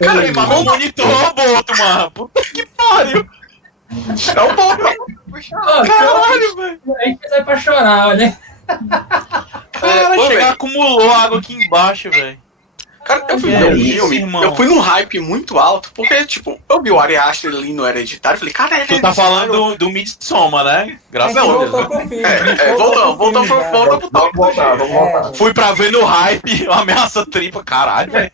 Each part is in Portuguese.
Cara, ele mamou o monitor, Boto, mano. Puta que pariu. É o Boto. Caralho, velho. A gente sai pra chorar, olha. Cara, chega, acumulou água aqui embaixo, velho. Cara, eu fui ver um filme, eu fui num hype muito alto, porque, tipo, eu vi o Ari Aster ali no Hereditário e falei, cara, é Tu tá falando do Midsommar, né? Graças a Deus. Voltamos pro top. Vamos voltar. Fui pra ver no hype, ameaça tripa, caralho, velho.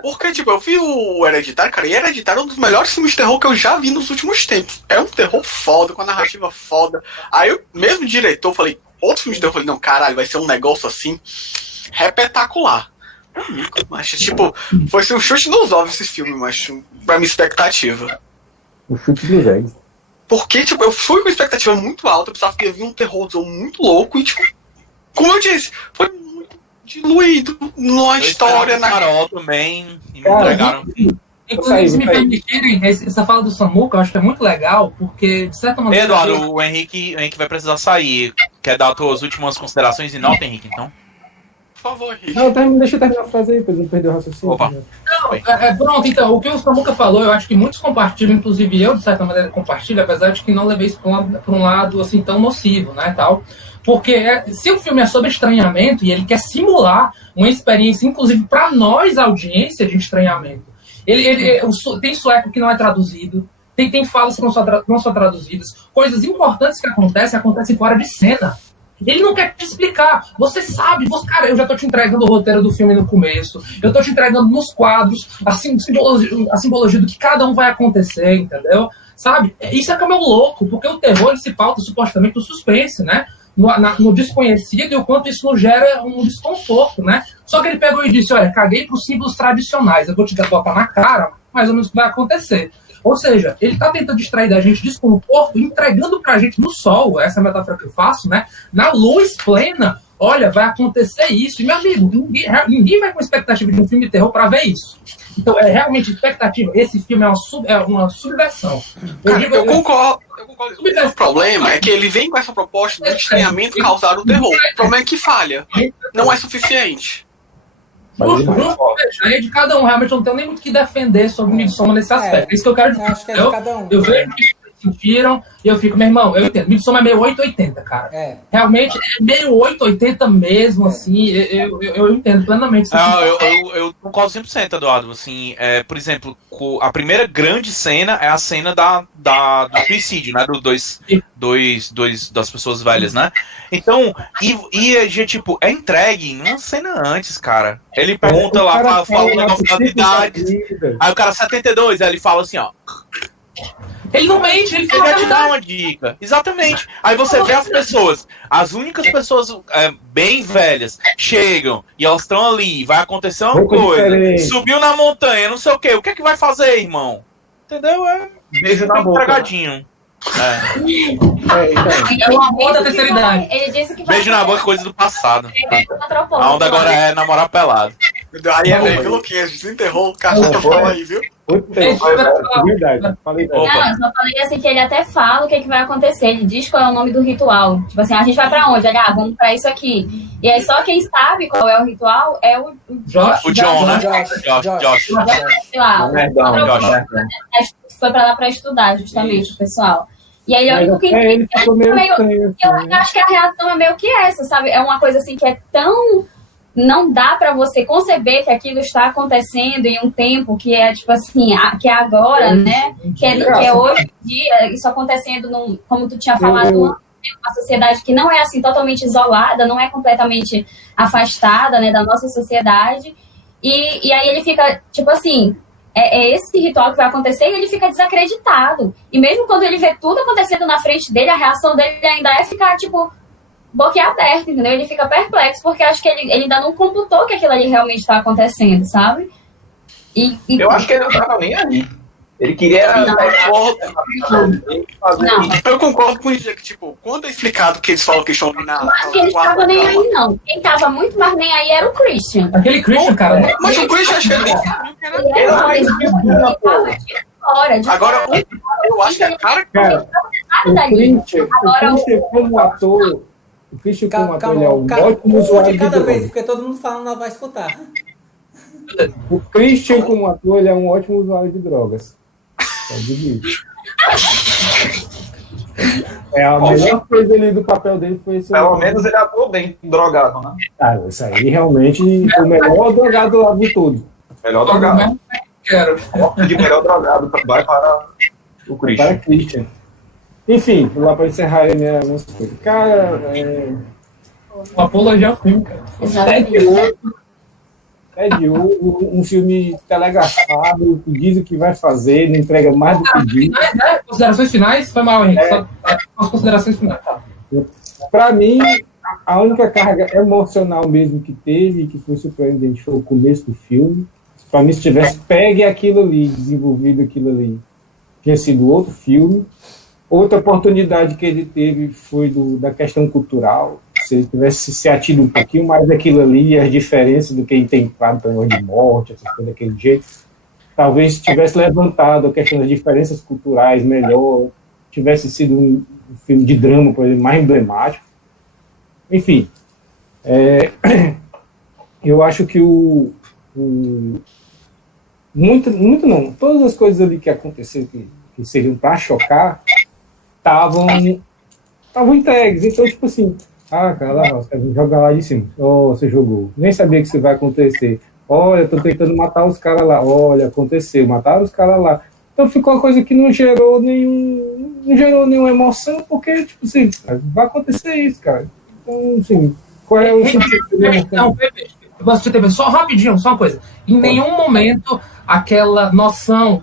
Porque, tipo, eu vi o Hereditário, cara, e Hereditário é um dos melhores filmes de terror que eu já vi nos últimos tempos. É um terror foda, com a narrativa foda. Aí, eu, mesmo diretor, falei, outros filmes de terror, eu falei, não, caralho, vai ser um negócio assim, repetacular. Mas, tipo, foi um chute nos ovos esse filme, mas pra minha expectativa. O chute dos eggs. Porque, tipo, eu fui com expectativa muito alta, eu pensava que ia vir um terrorzão muito louco e, tipo, como eu disse, foi muito diluído na história. Na Carol também, me Cara, entregaram. Inclusive, se me permitirem, essa fala do Samuca, eu acho que é muito legal, porque, de certa maneira... Eduardo, o Henrique vai precisar sair. Quer dar as tuas últimas considerações e nota, Henrique, então? Por favor, Henrique. Não, deixa eu terminar a frase aí, pra ele não perder o raciocínio. Opa. Não, pronto, então, o que o Samuca falou, eu acho que muitos compartilham, inclusive eu, de certa maneira, compartilho, apesar de que não levei isso para um lado, assim, tão nocivo, né, tal. Porque se o filme é sobre estranhamento e ele quer simular uma experiência, inclusive para nós, audiência, de estranhamento, tem sueco que não é traduzido, tem falas que não são traduzidas, coisas importantes que acontecem fora de cena. Ele não quer te explicar. Você sabe, cara, eu já tô te entregando o roteiro do filme no começo, eu tô te entregando nos quadros a simbologia do que cada um vai acontecer, entendeu? Sabe? Isso é que é meu louco, porque o terror ele se pauta supostamente no suspense, né? No desconhecido e o quanto isso nos gera um desconforto, né? Só que ele pegou e disse, olha, caguei pros símbolos tradicionais, eu vou te botar na cara mais ou menos o que vai acontecer. Ou seja, ele está tentando distrair da gente desconforto, entregando pra gente no sol, essa é a metáfora que eu faço, né? Na luz plena, olha, vai acontecer isso. E, meu amigo, ninguém vai com expectativa de um filme de terror para ver isso. Então, é realmente expectativa. Esse filme é uma subversão. Eu concordo. O problema é que ele vem com essa proposta de estranhamento causar o terror. O problema é que falha. Não é suficiente. É de cada um, realmente eu não tenho nem muito o que defender sobre o Midsommar nesse aspecto. É isso que eu quero dizer. Eu acho que é de cada um. Eu vejo que vocês sentiram e eu fico, meu irmão, eu entendo. Midsommar é meio 880, cara. Realmente é meio 880 mesmo, assim. Eu entendo plenamente. Eu concordo 100%, Eduardo. Assim, por exemplo, a primeira grande cena é a cena do suicídio, né? Das pessoas velhas, né? Então, tipo, é entregue uma cena antes, cara. Ele pergunta lá, fala o negócio das idades. Aí o cara 72, aí ele fala assim, ó. Ele não mente, ele já te dá uma dica. Exatamente. Aí você vê as pessoas, as únicas pessoas bem velhas, chegam e elas estão ali, vai acontecer uma coisa. Subiu na montanha, não sei o quê. O que é que vai fazer, irmão? Entendeu? Beijo na boca. Entregadinho. É o amor da terceira idade. Ele disse que vai beijo na boca é coisa do passado. A A onda agora é namorar pelado. Aí é viu, Luquinhas? Desenterrou o cara fala aí, viu? Verdade. Não, eu só falei assim que ele até fala o que vai acontecer. Ele diz qual é o nome do ritual. Tipo assim, a gente vai pra onde? Ele, vamos pra isso aqui. E aí só quem sabe qual é o ritual é o Josh. O John, né? Josh. Sei lá. Foi pra lá pra estudar, justamente, o pessoal. E aí, eu acho que a reação é meio que essa, sabe? É uma coisa assim que é tão... Não dá pra você conceber que aquilo está acontecendo em um tempo que é, tipo assim, que é agora, né? Que é hoje em dia, isso acontecendo, como tu tinha falado, uma sociedade que não é assim totalmente isolada, não é completamente afastada, né, da nossa sociedade. E aí ele fica, tipo assim... É esse ritual que vai acontecer e ele fica desacreditado. E mesmo quando ele vê tudo acontecendo na frente dele, a reação dele ainda é ficar, tipo, boquiaberta, entendeu? Ele fica perplexo, porque acho que ele ainda não computou que aquilo ali realmente está acontecendo, sabe? Eu acho que ele não estava nem aí. Ele queria... Eu concordo com isso, que, tipo, quando é explicado que eles falam que estão na... Não acho que ele estava nem aí, não. Quem estava muito mais nem aí era o Christian. Aquele Christian, cara. Mas o Christian, acho que ele nem sabia que era... Ele estava de fora. Agora, eu acho que a cara... O Christian como ator... O Christian como ator, ele é um ótimo usuário de cada vez, porque todo mundo fala, não vai escutar. O Christian, como ator, ele é um ótimo usuário de drogas. Eu digo isso. A melhor coisa ali do papel dele foi esse. Pelo menos ele atuou bem, drogado, né? Ah, isso aí realmente foi o melhor drogado lá de todos. Melhor drogado. Quero. De melhor drogado vai para o Christian. Para Christian. Enfim, lá para encerrar a minha coisa. Cara, Uma apologia ao filme, cara. é de ouro, um filme telegrafado, que diz o que vai fazer, não entrega mais do que diz. Considerações finais? Foi mal, Henrique. Só as considerações finais. Tá. Para mim, a única carga emocional mesmo que teve, que foi surpreendente, foi o começo do filme. Para mim, se tivesse pegue aquilo ali, desenvolvido aquilo ali, tinha sido outro filme. Outra oportunidade que ele teve foi da questão cultural. Se ele tivesse se atido um pouquinho mais daquilo ali, as diferenças do que ele tem claro para de morte, essas coisas daquele jeito, talvez tivesse levantado a questão das diferenças culturais melhor, tivesse sido um filme de drama, por exemplo, mais emblemático. Enfim, eu acho que muito não, todas as coisas ali que aconteceram que seriam para chocar estavam entregues. Então, tipo assim, cara, lá, você joga lá de cima. Você jogou. Nem sabia que isso vai acontecer. Olha, tô tentando matar os caras lá. Olha, aconteceu, mataram os caras lá. Então ficou uma coisa que não gerou nenhuma emoção, porque, tipo assim, vai acontecer isso, cara. Então, assim, qual é o sentido? Você teve só rapidinho, só uma coisa. Em nenhum momento aquela noção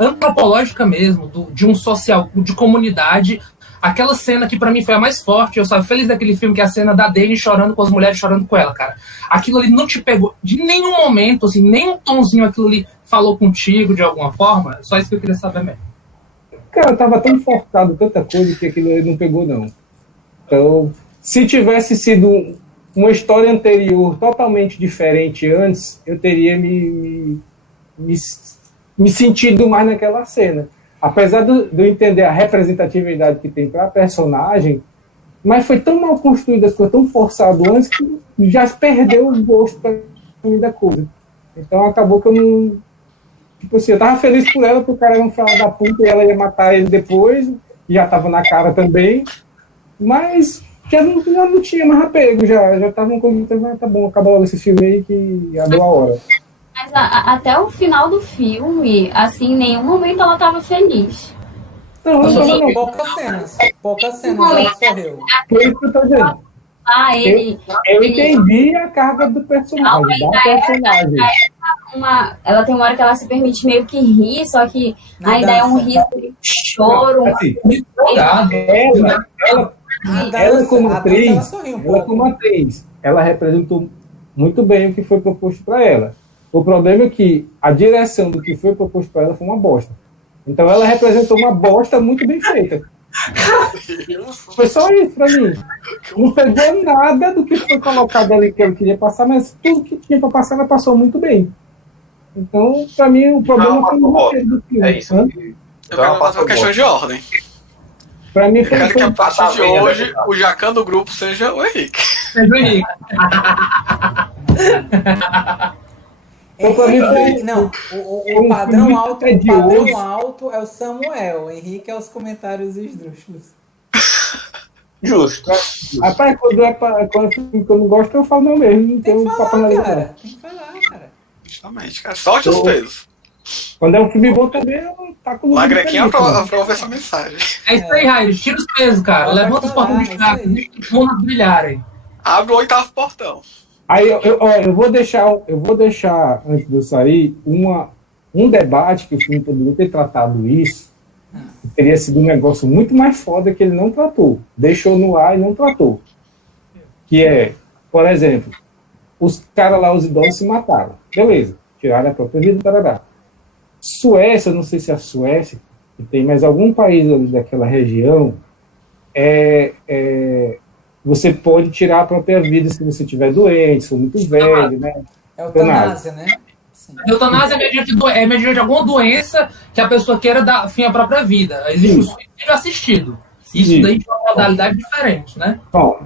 antropológica mesmo, de um social, de comunidade, aquela cena que pra mim foi a mais forte, eu estava feliz daquele filme, que é a cena da Dani chorando com as mulheres chorando com ela, cara. Aquilo ali não te pegou de nenhum momento, assim, nem um tonzinho aquilo ali falou contigo de alguma forma? Só isso que eu queria saber mesmo. Cara, tava tão forçado, tanta coisa, que aquilo ali não pegou, não. Então, se tivesse sido uma história anterior totalmente diferente antes, eu teria me sentido mais naquela cena. Apesar de eu entender a representatividade que tem para a personagem, mas foi tão mal construída, as coisas tão forçado antes, que já perdeu o gosto da coisa. Então acabou que eu não... Tipo assim, eu tava feliz por ela, porque o cara era um filho da puta e ela ia matar ele depois, já tava na cara também, mas já não tinha mais apego, já tava um convite, tá bom, acabou logo esse filme aí que já deu a hora. Mas até o final do filme, assim, em nenhum momento ela tava feliz. Não. Poucas cenas ela sorriu. Foi isso que eu tô dizendo. Eu entendi a carga do personagem, da personagem. Ela tem uma hora que ela se permite meio que rir, só que ainda é um riso de choro. Assim, ela como atriz, ela representou muito bem o que foi proposto para ela. O problema é que a direção do que foi proposto para ela foi uma bosta. Então ela representou uma bosta muito bem feita. Foi só isso pra mim. Não pegou nada do que foi colocado ali que eu queria passar, mas tudo que tinha para passar ela passou muito bem. Então, pra mim, o problema foi o roteiro do filme. É isso. Eu quero fazer uma questão de ordem. Pra mim, eu quero que a partir de hoje o Jacan do grupo seja o Henrique. Não, o padrão alto é o Samuel. O Henrique é os comentários esdrúxulos. Justo. Rapaz, quando é filme que eu não gosto, eu falo não mesmo. Não tem que falar, cara. Tem que falar, cara. Justamente, cara. Sorte os pesos. Quando é um filme bom também, eu taco no Lagrequinha aprova essa mensagem. É isso aí, Raio. Tira os pesos, cara. Levanta os portões de casa. Vamos brilharem. Abre o 8º portão. Aí eu vou deixar, antes de eu sair, um debate que o filme poderia ter tratado isso, que teria sido um negócio muito mais foda que ele não tratou. Deixou no ar e não tratou. Que é, por exemplo, os caras lá, os idosos, se mataram. Beleza, tiraram a própria vida, tarará. Suécia, eu não sei se é a Suécia, que tem mais algum país ali daquela região, você pode tirar a própria vida se você estiver doente, se for muito velho, né? É eutanásia, né? Sim. A eutanásia é mediante alguma doença que a pessoa queira dar fim à própria vida. Existe o suicídio assistido. Isso daí é uma modalidade diferente, né? Bom,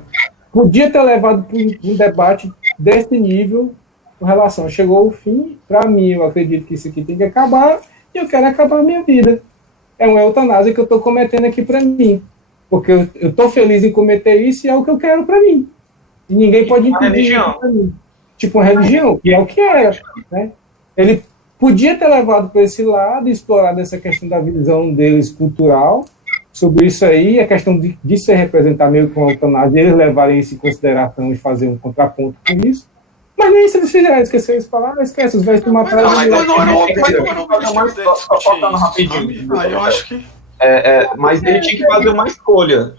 podia ter levado para um debate desse nível, com relação, chegou o fim, para mim, eu acredito que isso aqui tem que acabar, e eu quero acabar a minha vida. É uma eutanásia que eu estou cometendo aqui para mim. Porque eu estou feliz em cometer isso e é o que eu quero para mim. E ninguém pode impedir isso para mim. Tipo uma religião, que é o que era. Né? Ele podia ter levado para esse lado e explorado essa questão da visão deles cultural, sobre isso aí, a questão de se representar meio com a eutanásia, eles levarem isso em consideração e fazer um contraponto com isso. Mas nem se eles fizeram, esqueceram de falar, esquece, os velhos que mataram. Faltando rapidinho. Eu acho que. Mas ele tinha que fazer uma escolha.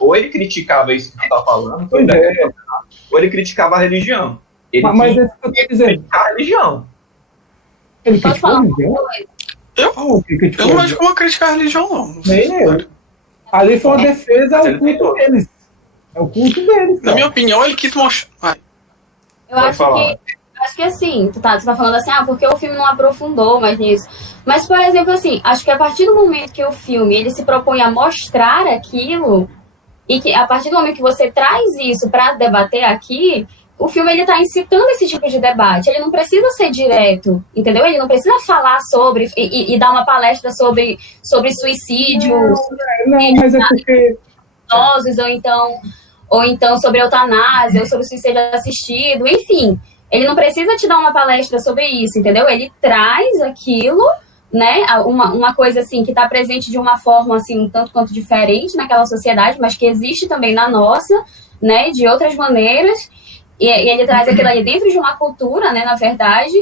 Ou ele criticava isso que tu tá falando, ou ele criticava a religião. Mas é isso que eu tô dizendo. A religião. Ele criticou a religião? Eu não vejo como criticar a religião, não. Nem eu. Ali foi uma defesa ao culto deles. É o culto deles. Na minha opinião, ele quis mostrar. Eu acho que assim, tu tá falando assim, porque o filme não aprofundou mais nisso. Mas, por exemplo, assim, acho que a partir do momento que o filme ele se propõe a mostrar aquilo, e que a partir do momento que você traz isso para debater aqui, o filme ele tá incitando esse tipo de debate. Ele não precisa ser direto, entendeu? Ele não precisa falar sobre e dar uma palestra sobre suicídio, não, mas é porque idosos, ou então sobre eutanásia, ou sobre suicídio assistido, enfim. Ele não precisa te dar uma palestra sobre isso, entendeu? Ele traz aquilo, né? Uma coisa assim que está presente de uma forma assim um tanto quanto diferente naquela sociedade, mas que existe também na nossa, né? De outras maneiras. E ele traz aquilo ali dentro de uma cultura, né? Na verdade.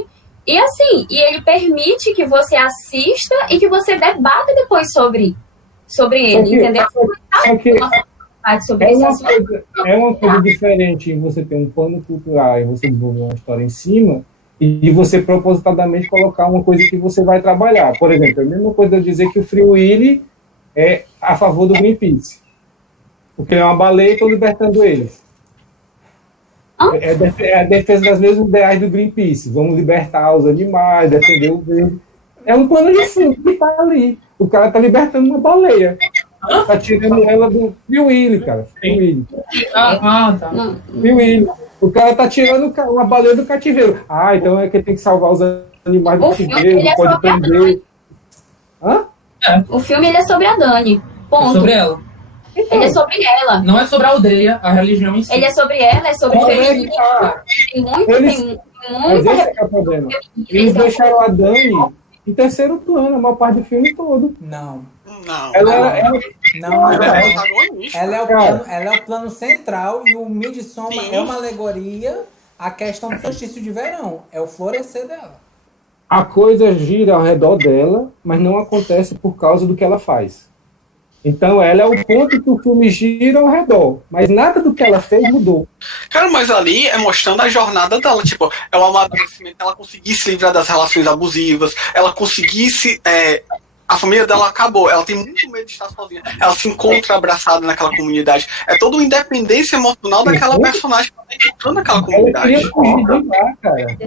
E assim, ele permite que você assista e que você debata depois sobre ele, entendeu? É uma coisa diferente em você ter um pano cultural e você desenvolver uma história em cima e você propositadamente colocar uma coisa que você vai trabalhar. Por exemplo, é a mesma coisa de eu dizer que o Free Willy é a favor do Greenpeace. Porque ele é uma baleia e estou libertando eles. É a defesa das mesmas ideais do Greenpeace. Vamos libertar os animais, defender o verde. É um pano de fundo que está ali. O cara está libertando uma baleia. Tá tirando ela do Free Willy, cara. Free Willy. Tá. Free Willy. O cara tá tirando uma baleia do cativeiro. Então é que ele tem que salvar os animais do cativeiro, não pode prender. O filme ele é sobre a Dani. Ponto. É sobre ela. Ele é sobre ela. Não é sobre a aldeia, a religião em si. Ele é sobre ela, é sobre o feminismo. Tem muito. Esse é o problema. Eles deixaram a Dani em terceiro plano, a maior parte do filme todo. Não. Ela é o plano central e o Midsommar é uma alegoria à questão do solstício de verão. É o florescer dela. A coisa gira ao redor dela, mas não acontece por causa do que ela faz. Então ela é o ponto que o filme gira ao redor, mas nada do que ela fez mudou. Cara, mas ali é mostrando a jornada dela, tipo, é um amadurecimento, ela conseguisse se livrar das relações abusivas, ela conseguisse... A família dela acabou, ela tem muito medo de estar sozinha, ela se encontra abraçada naquela comunidade. É toda uma independência emocional daquela personagem que está entrando naquela comunidade. Ela queria fugir de lá, cara.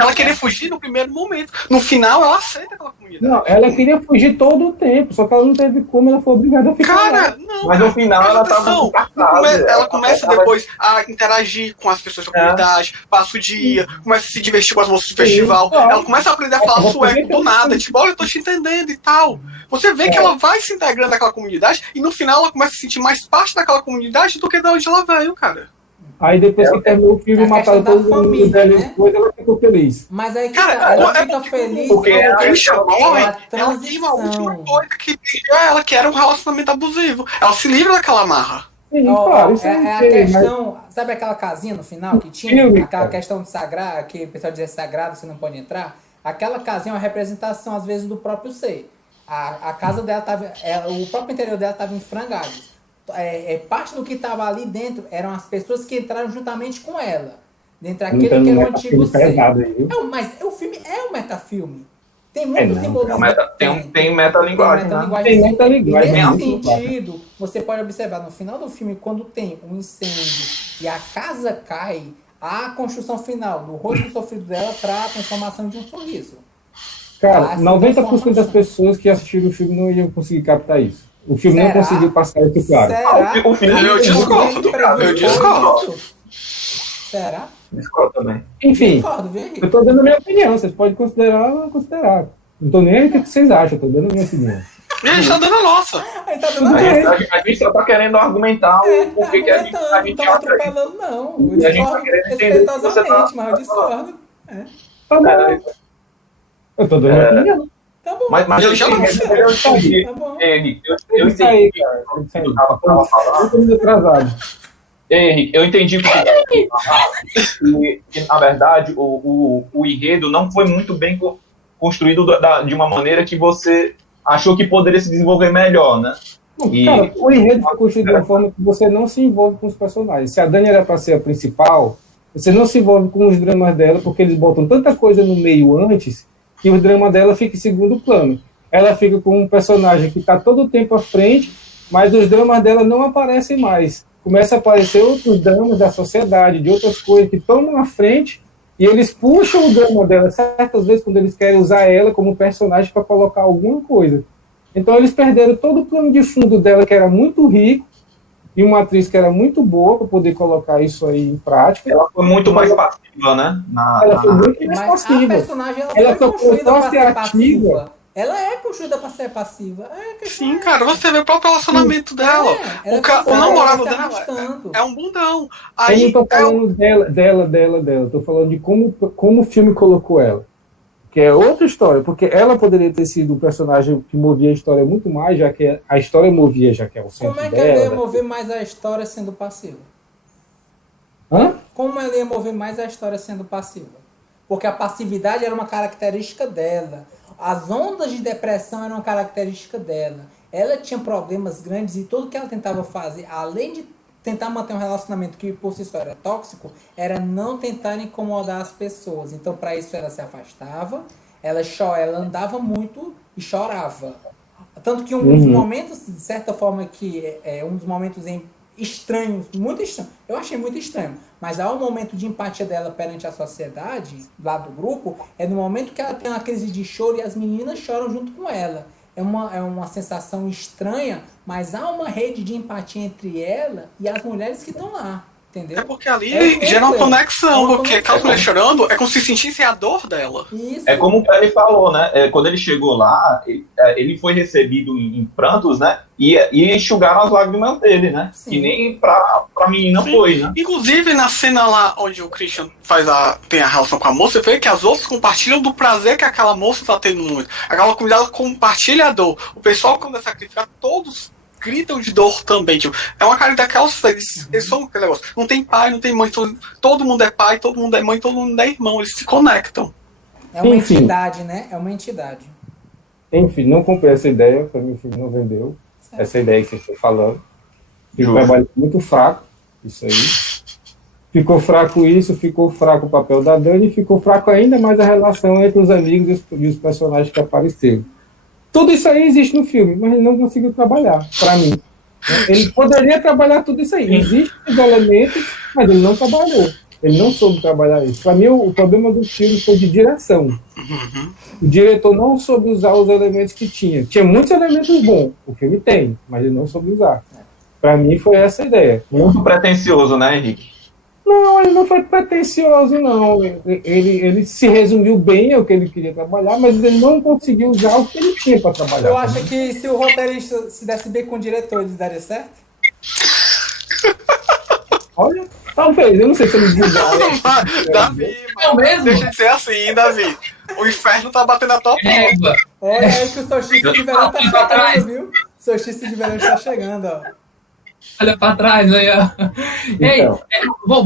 Ela queria fugir no primeiro momento. No final, ela aceita aquela comunidade. Não, ela queria fugir todo o tempo, só que ela não teve como, ela foi obrigada a ficar lá. Cara, não. Mas no final ela estava ela começa depois a interagir com as pessoas da comunidade, passa o dia, começa a se divertir com as moças do festival. Ela começa a aprender a falar sueco do nada, tipo, olha, eu tô te entendendo e tal. Você vê que ela vai se integrando naquela comunidade e no final ela começa a sentir mais parte daquela comunidade do que de onde ela veio, cara. Aí depois que terminou o filme, mataram todo mundo, depois ela ficou feliz. Mas aí que ela fica feliz porque ela chamou, ela viu a última coisa que ela que era um relacionamento abusivo. Ela se livra daquela marra. Sim, claro, a questão, sabe aquela casinha no final que tinha? Aquela questão de sagrado, que o pessoal dizia sagrado, você não pode entrar. Aquela casinha é uma representação, às vezes, do próprio ser. A casa dela estava... o próprio interior dela estava em frangalhos. Parte do que estava ali dentro eram as pessoas que entraram juntamente com ela. Dentro daquele que era o antigo ser. Mas o filme é um metafilme. Tem muito simbolismo. Tem metalinguagem. Tem metalinguagem. Nesse sentido, você pode observar no final do filme, quando tem um incêndio e a casa cai, a construção final do rosto sofrido dela para a transformação de um sorriso. Cara, 90% das pessoas que assistiram o filme não iam conseguir captar isso. O filme não conseguiu passar isso claro. Será? Eu discordo. Será? Discordo também. Enfim, Discordo, viu, Henrique? eu tô dando a minha opinião. Vocês podem considerar ou não considerar. Não tô nem aí o que vocês acham, eu tô dando a minha opinião. E a gente tá dando a nossa. Aí tá Tudo dando bem. A gente só tá querendo argumentar o porquê que a gente não acha tá isso. atropelando, não. Eu E a gente tá discordo querendo entender o que você respeitosamente, tá mas eu discordo. Tá bom. Eu tô dando a minha opinião. Tá bom. Mas Eu já não sei. eu entendi. Tá bom. Henrique, eu Isso aí, entendi cara. o Isso que aí. tu tava falando. Eu tô muito atrasado. Henrique, eu entendi o que tu tava falando. Que, na verdade, o enredo não foi muito bem construído de uma maneira que você achou que poderia se desenvolver melhor, né? E- Cara, o enredo foi construído de uma forma que você não se envolve com os personagens. Se a Dani era pra ser a principal, você não se envolve com os dramas dela, porque eles botam tanta coisa no meio antes, que o drama dela fica em segundo plano. Ela fica com um personagem que está todo o tempo à frente, mas os dramas dela não aparecem mais. Começa a aparecer outros dramas da sociedade, de outras coisas que tomam à frente, e eles puxam o drama dela certas vezes quando eles querem usar ela como personagem para colocar alguma coisa. Então eles perderam todo o plano de fundo dela, que era muito rico, e uma atriz que era muito boa para poder colocar isso aí em prática. Ela foi muito mais passiva, né? Ela foi muito mais Mas a passiva. personagem Ela foi só construída começou a pra ser ser ativa. passiva. Ela é construída pra ser passiva. É, a questão Sim, é cara, você vê o próprio relacionamento dela. ela O namorado se dela arrastando. é um bundão. Eu Aí não tô falando dela. Tô falando de como o filme colocou ela. Que é outra história, porque ela poderia ter sido um personagem que movia a história muito mais, já que a história movia, já que é o centro Como é que dela. ela ia mover mais a história sendo passiva? Hã? Como ela ia mover mais a história sendo passiva? Porque a passividade era uma característica dela. As ondas de depressão eram uma característica dela. Ela tinha problemas grandes e tudo que ela tentava fazer, além de tentar manter um relacionamento que por si só era tóxico, era não tentar incomodar as pessoas. Então, para isso, ela se afastava, ela andava muito e chorava. Tanto que um dos momentos, de certa forma, que é um dos momentos estranhos, muito estranho, eu achei muito estranho, mas há um momento de empatia dela perante a sociedade, lá do grupo, é no momento que ela tem uma crise de choro e as meninas choram junto com ela. É uma sensação estranha, mas há uma rede de empatia entre ela e as mulheres que estão lá, entendeu? é porque ali É gera uma uma conexão, porque conexão. aquela mulher chorando é como se sentisse a dor dela. Isso. É como o Pele falou, né? Quando ele chegou lá, ele foi recebido em prantos, né? E enxugaram as lágrimas dele, né? Sim. Que nem pra menina Sim. foi, né? Inclusive, na cena lá onde o Christian tem a relação com a moça, você vê que as outras compartilham do prazer que aquela moça tá tendo muito. Aquela comunidade compartilha a dor. O pessoal, quando é sacrificado, todos gritam de dor também. Tipo, é uma cara daquelas. Eles são aquele negócio. Não tem pai, não tem mãe. Todo mundo é pai, todo mundo é mãe, todo mundo é irmão. Eles se conectam. É uma Enfim. entidade, né? É uma entidade. Enfim, não comprei essa ideia, para mim o filme não vendeu. Essa ideia que vocês estão falando. O Justo. trabalho muito fraco, isso aí. Ficou fraco isso, ficou fraco o papel da Dani, ficou fraco ainda mais a relação entre os amigos e os personagens que apareceram. Tudo isso aí existe no filme, mas ele não conseguiu trabalhar, para mim. Ele poderia trabalhar tudo isso aí. Existem os elementos, mas ele não trabalhou. Ele não soube trabalhar isso. Para mim, o problema do filme foi de direção. O diretor não soube usar os elementos que tinha. Tinha muitos elementos bons, o filme tem, mas ele não soube usar. Para mim, foi essa a ideia. Muito pretencioso, né, Henrique? Não, ele não foi pretencioso, não. Ele se resumiu bem ao que ele queria trabalhar, mas ele não conseguiu usar o que ele tinha para trabalhar. Eu acho que se o roteirista se desse bem com o diretor, ele daria certo? Olha, talvez, eu não sei se ele julgar. Davi, É o mesmo? deixa de ser assim, Davi. O inferno tá batendo a tua porta. Égua. Olha aí que o solstício de verão tá chegando, viu? O solstício de verão está chegando, ó. Olha pra trás aí, ó. Ei, Então. vou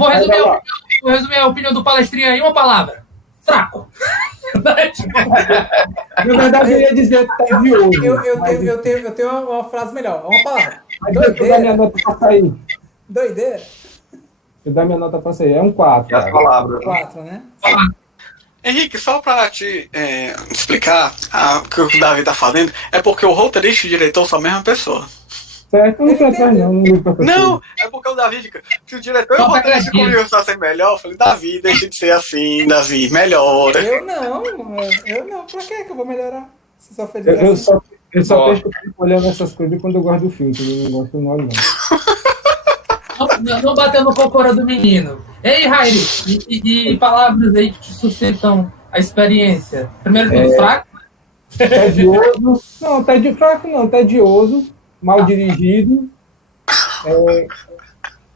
resumir a opinião do palestrinha em uma palavra. Fraco. Na verdade, eu ia dizer que tá viúvo. Eu tenho uma frase melhor. Uma palavra. Mas deixa eu dar minha nota para sair. Doideira. Eu dar minha nota para sair. É um 4. E as palavras. 4, né? Henrique, só pra te explicar o que o Davi tá fazendo, é porque o roteirista e o diretor são a mesma pessoa. Certo? Eu não fui atrás, não. Não ligo pra pessoa. Não, é porque o Davi fica. Se o diretor e o Não, tá roteirista criativo. conversar ser melhor, eu falei, Davi, deixa de ser assim, Davi, melhora. Eu não. Pra que eu vou melhorar? Se sou feliz Eu assim. só deixo olhando essas coisas quando eu gosto do filme, quando eu não gosto, eu não olho, não. não bateu no cocoro do menino. Ei, Rairi, e palavras aí que te sustentam a experiência? Primeiro tudo fraco? Tedioso. Não, fraco não, tedioso, mal dirigido.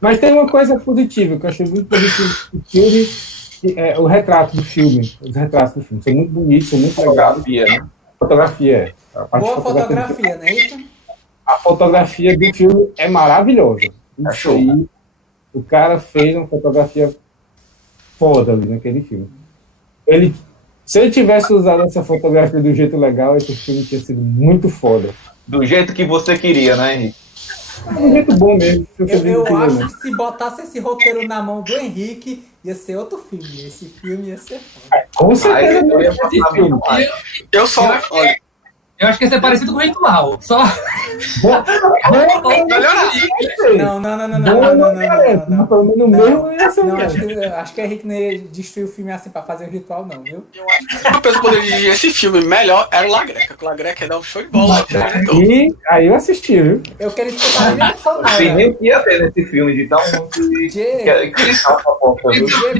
Mas tem uma coisa positiva, que eu achei muito positivo do filme, o retrato do filme. Os retratos do filme. São muito bonitos, são muito legais. Fotografia. Boa fotografia, não é isso? A fotografia do filme é maravilhosa. É show. Aí, o cara fez uma fotografia foda ali naquele filme. Se ele tivesse usado essa fotografia do jeito legal, esse filme tinha sido muito foda. Do jeito que você queria, né, Henrique? Um jeito bom mesmo. Eu acho que se botasse esse roteiro na mão do Henrique, ia ser outro filme. Esse filme ia ser foda. Com certeza. Eu ia passar muito mais. Eu só. Olha, Eu acho que ia ser parecido com o Ritual. Só. melhorar. Não. Pelo menos no meu ia ser Não, mesmo. acho que a Henrique não ia destruir o filme assim pra fazer o ritual, não, viu? Uma pessoa que poderia dirigir esse filme melhor era o La Greca. O La Greca ia dar um show de bola. E aí eu assisti, viu? Eu queria escutar a minha fala. Tem nem o que ia ter nesse filme de tão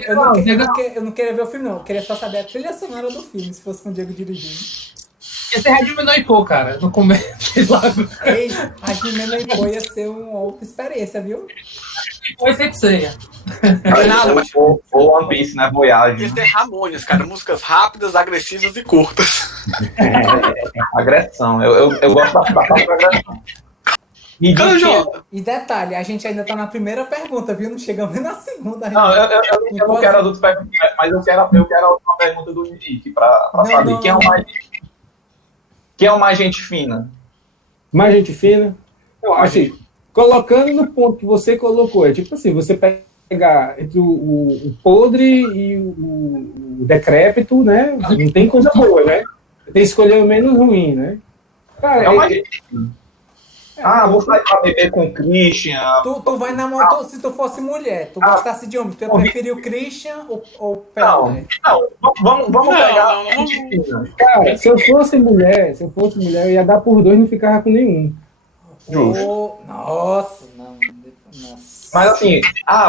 Eu não queria ver o filme, não. Eu queria só saber a trilha sonora do filme, se fosse com o Diego dirigindo. Ia ser Red Menoipô, cara. No começo. Ei, a Jimena Ipô ia ser uma outra experiência, viu? Foi sempre ceia. Ou One Piece, né? Voyage. Ia ter Ramones, cara. Músicas rápidas, agressivas e curtas. Agressão. Eu gosto da agressão. E detalhe, a gente ainda tá na primeira pergunta, viu? Não chegamos nem na segunda. Não, eu não quero as outras perguntas, mas eu quero uma pergunta do Henrique pra saber. Quem é o mais gente fina? Mais gente fina. Não, assim, colocando no ponto que você colocou, é tipo assim, você pegar entre o podre e o decrépito, né? Não tem coisa boa, né? Você tem que escolher o menos ruim, né? Cara, É o mais gente fina. Vou sair pra beber com o Christian. Tu vai namorar, se tu fosse mulher, tu gostasse de homem, tu ia preferir o Christian ou Pelé? Não, vamos pegar. Cara, se eu fosse mulher, eu ia dar por dois e não ficava com nenhum. Nossa, não. Mas assim,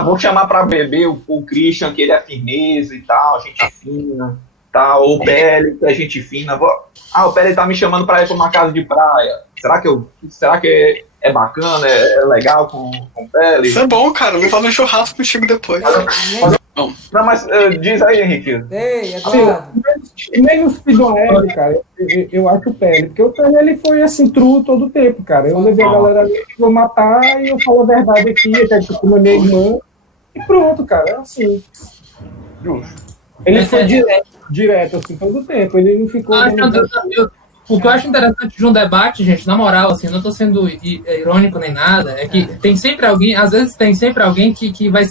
vou chamar pra beber o Christian, que ele é firmeza e tal, gente fina, tal, o Pele, que é gente fina. O Pele tá me chamando pra ir pra uma casa de praia. Será que é bacana, é legal com o Pele? Isso é bom, cara. Vou fazer um churrasco contigo depois. Não, mas diz aí, Henrique. Ei, Eduardo. Menos Pidoel, cara, eu acho o Pele, porque o Pele ele foi assim, true todo o tempo, cara. Eu levei a galera ali, vou matar e eu falo a verdade aqui, eu quero que com a minha irmã, e pronto, cara, é assim. Ele foi direto, assim, todo o tempo, ele não ficou... O que eu acho interessante de um debate, gente, na moral, assim, não tô sendo irônico nem nada, é que tem sempre alguém, às vezes tem sempre alguém que vai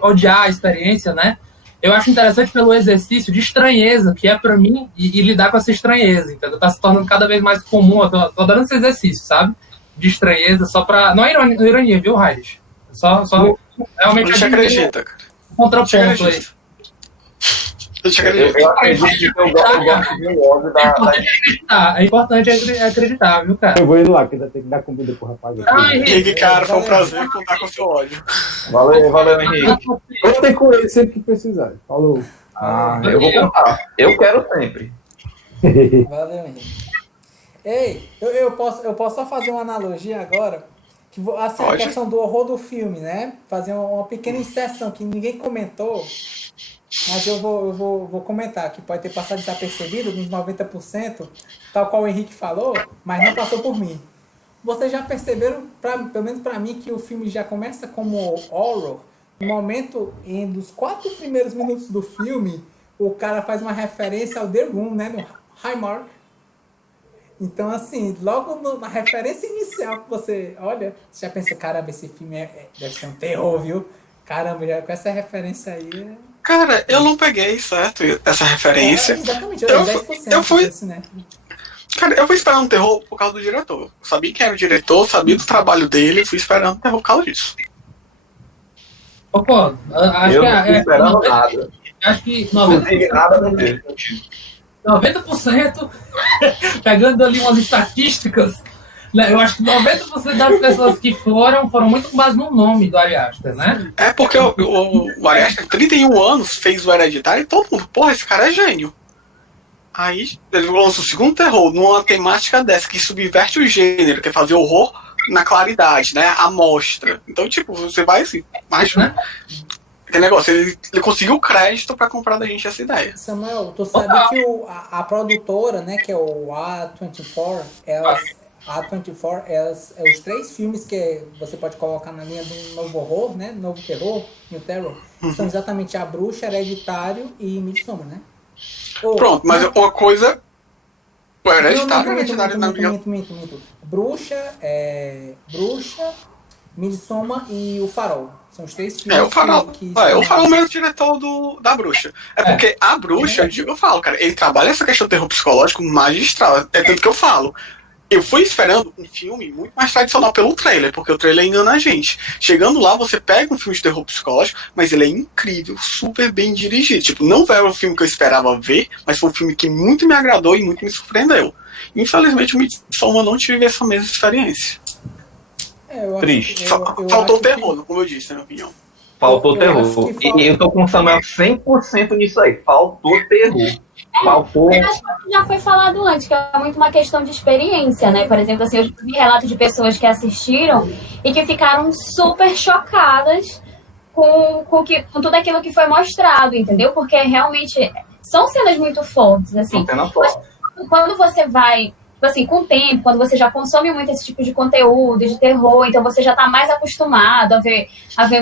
odiar a experiência, né? Eu acho interessante pelo exercício de estranheza, que é pra mim, e lidar com essa estranheza, entendeu? Tá se tornando cada vez mais comum, eu tô dando esse exercício, sabe? De estranheza, só pra... Não é ironia, viu, Raid? Só realmente... A gente acredita, cara. Contraponto aí. Eu acredito que eu gosto de um ódio da... É importante acreditar, viu, cara? Eu vou indo lá, porque ainda tem que dar comida pro rapaz. Henrique, cara, foi um prazer contar com o seu ódio. Valeu, Henrique. Contem com ele sempre que precisar. Falou. Eu vou contar. Eu quero sempre. Valeu, Henrique. Ei, eu posso só fazer uma analogia agora? Que, assim, a questão do horror do filme, né? Fazer uma pequena inserção que ninguém comentou. Mas eu vou comentar, que pode ter passado desapercebido, uns 90%, tal qual o Henrique falou, mas não passou por mim. Vocês já perceberam, pelo menos pra mim, que o filme já começa como horror, no momento, dos 4 primeiros minutos do filme, o cara faz uma referência ao The Room, né, no Hallmark. Então, assim, logo na referência inicial que você olha, você já pensa, caramba, esse filme deve ser um terror, viu? Caramba, já com essa referência aí... Cara, eu não peguei, certo? Essa referência. Exatamente, eu fui. Cara, eu fui esperando um terror por causa do diretor. Eu sabia quem era o diretor, sabia do trabalho dele, fui esperando um terror por causa disso. Pô, acho eu que não fui esperando nada. Acho que 90%, pegando ali umas estatísticas, Eu acho que 90% das pessoas que foram muito com base no nome do Ari Aster, né? É porque o Ari Aster, 31 anos, fez o Hereditário e todo mundo, porra, esse cara é gênio. Aí ele lança o segundo terror numa temática dessa, que subverte o gênero, que é fazer horror na claridade, né? A mostra. Então, tipo, você vai assim, mais aquele negócio, ele conseguiu o crédito pra comprar da gente essa ideia. Samuel, tu sabe que a produtora, né, que é o A24, os 3 filmes que você pode colocar na linha do novo horror, né, novo terror, New Terror, são exatamente A Bruxa, Hereditário e Midsommar, né? Pronto, mas uma coisa... O Hereditário na minha... Minto. Bruxa, Midsommar e O Farol. São os 3 filmes o Farol. O Farol é o mesmo diretor da Bruxa. Porque a Bruxa, eu falo, cara, ele trabalha essa questão do terror psicológico magistral. É tanto que eu falo. Eu fui esperando um filme muito mais tradicional pelo trailer, porque o trailer engana a gente. Chegando lá, você pega um filme de terror psicológico, mas ele é incrível, super bem dirigido. Tipo, não foi o filme que eu esperava ver, mas foi um filme que muito me agradou e muito me surpreendeu. Infelizmente, o Midsommar não tive essa mesma experiência. Triste. Faltou terror, como eu disse, na minha opinião. Faltou terror. E eu tô com o Samuel 100% nisso aí. Faltou terror. Faltou. Eu acho que já foi falado antes, que é muito uma questão de experiência, né? Por exemplo, assim, eu vi relatos de pessoas que assistiram e que ficaram super chocadas com tudo aquilo que foi mostrado, entendeu? Porque realmente são cenas muito fortes, assim. Quando você vai, tipo assim, com o tempo, quando você já consome muito esse tipo de conteúdo, de terror, então você já tá mais acostumado a ver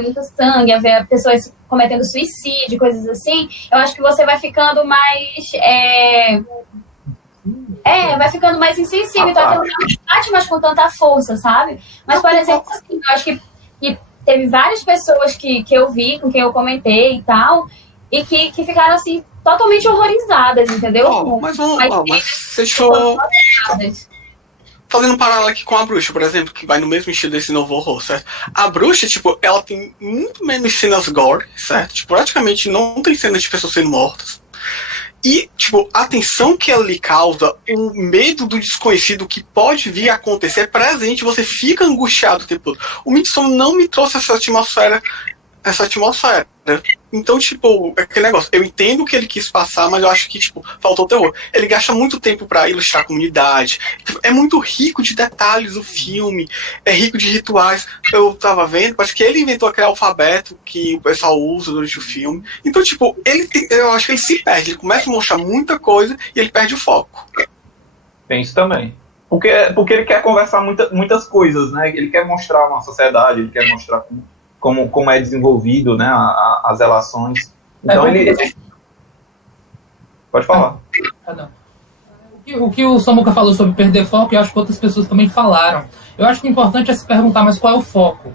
muito sangue, a ver pessoas cometendo suicídio, coisas assim, eu acho que você vai ficando mais... vai ficando mais insensível, então aquilo não bate mais com tanta força, sabe? Mas, por exemplo, assim, eu acho que teve várias pessoas que eu vi, com quem eu comentei e tal, e que ficaram, assim, totalmente horrorizadas, entendeu? Mas se a gente for fazendo um paralelo aqui com A Bruxa, por exemplo, que vai no mesmo estilo desse novo horror, certo? A Bruxa, tipo, ela tem muito menos cenas gore, certo? Tipo, praticamente não tem cenas de pessoas sendo mortas. E, tipo, a tensão que ela lhe causa, o medo do desconhecido que pode vir a acontecer é presente, você fica angustiado o tempo todo. O Midsommar não me trouxe essa atmosfera. Então, tipo, aquele negócio, eu entendo o que ele quis passar, mas eu acho que, tipo, faltou terror. Ele gasta muito tempo pra ilustrar a comunidade. É muito rico de detalhes o filme, é rico de rituais. Eu tava vendo, parece que ele inventou aquele alfabeto que o pessoal usa durante o filme. Então, tipo, eu acho que ele se perde. Ele começa a mostrar muita coisa e ele perde o foco. Tem isso também. Porque ele quer conversar muitas coisas, né? Ele quer mostrar uma sociedade, ele quer mostrar como é desenvolvido, né, as relações. Então ele... Pode falar. O que o Samuca falou sobre perder foco, eu acho que outras pessoas também falaram. Eu acho que o importante é se perguntar, mas qual é o foco?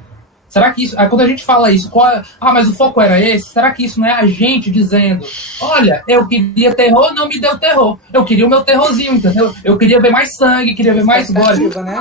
Será que isso... Quando a gente fala isso, mas o foco era esse? Será que isso não é a gente dizendo, olha, eu queria terror, não me deu terror. Eu queria o meu terrorzinho, entendeu? Eu queria ver mais sangue, queria ver mais gore. Né?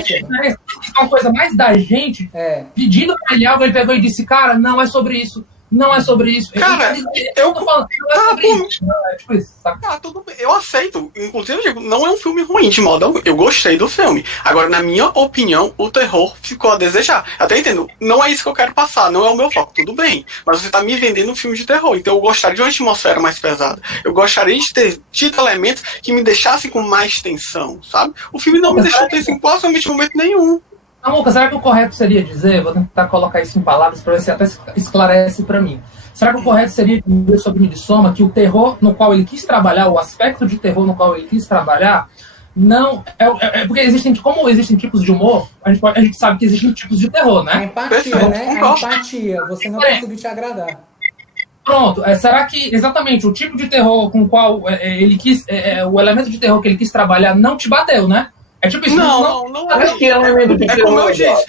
Isso é uma coisa mais da gente, pedindo pra ele algo, ele pegou e disse, cara, não é sobre isso. Não é sobre isso. Cara, eu tô falando, não é sobre isso. Não, é tipo isso, sabe? Tudo bem, eu aceito. Inclusive, eu digo, não é um filme ruim de modo algum. Eu gostei do filme. Agora, na minha opinião, o terror ficou a desejar. Até entendo, não é isso que eu quero passar, não é o meu foco, tudo bem. Mas você tá me vendendo um filme de terror. Então eu gostaria de uma atmosfera mais pesada. Eu gostaria de ter tido elementos que me deixassem com mais tensão, sabe? O filme não me deixou tenso em praticamente momento nenhum. Lucas, será que o correto seria dizer, vou tentar colocar isso em palavras para ver se até esclarece para mim. Será que o correto seria dizer sobre Midsommar que o terror no qual ele quis trabalhar, o aspecto de terror no qual ele quis trabalhar, não... porque existem tipos de humor, a gente sabe que existem tipos de terror, né? A empatia, né? A empatia, você não conseguiu te agradar. Pronto, será que exatamente o tipo de terror com o qual ele quis... o elemento de terror que ele quis trabalhar não te bateu, né? É tipo isso. Não. Acho que é um elemento de terror. Como eu disse,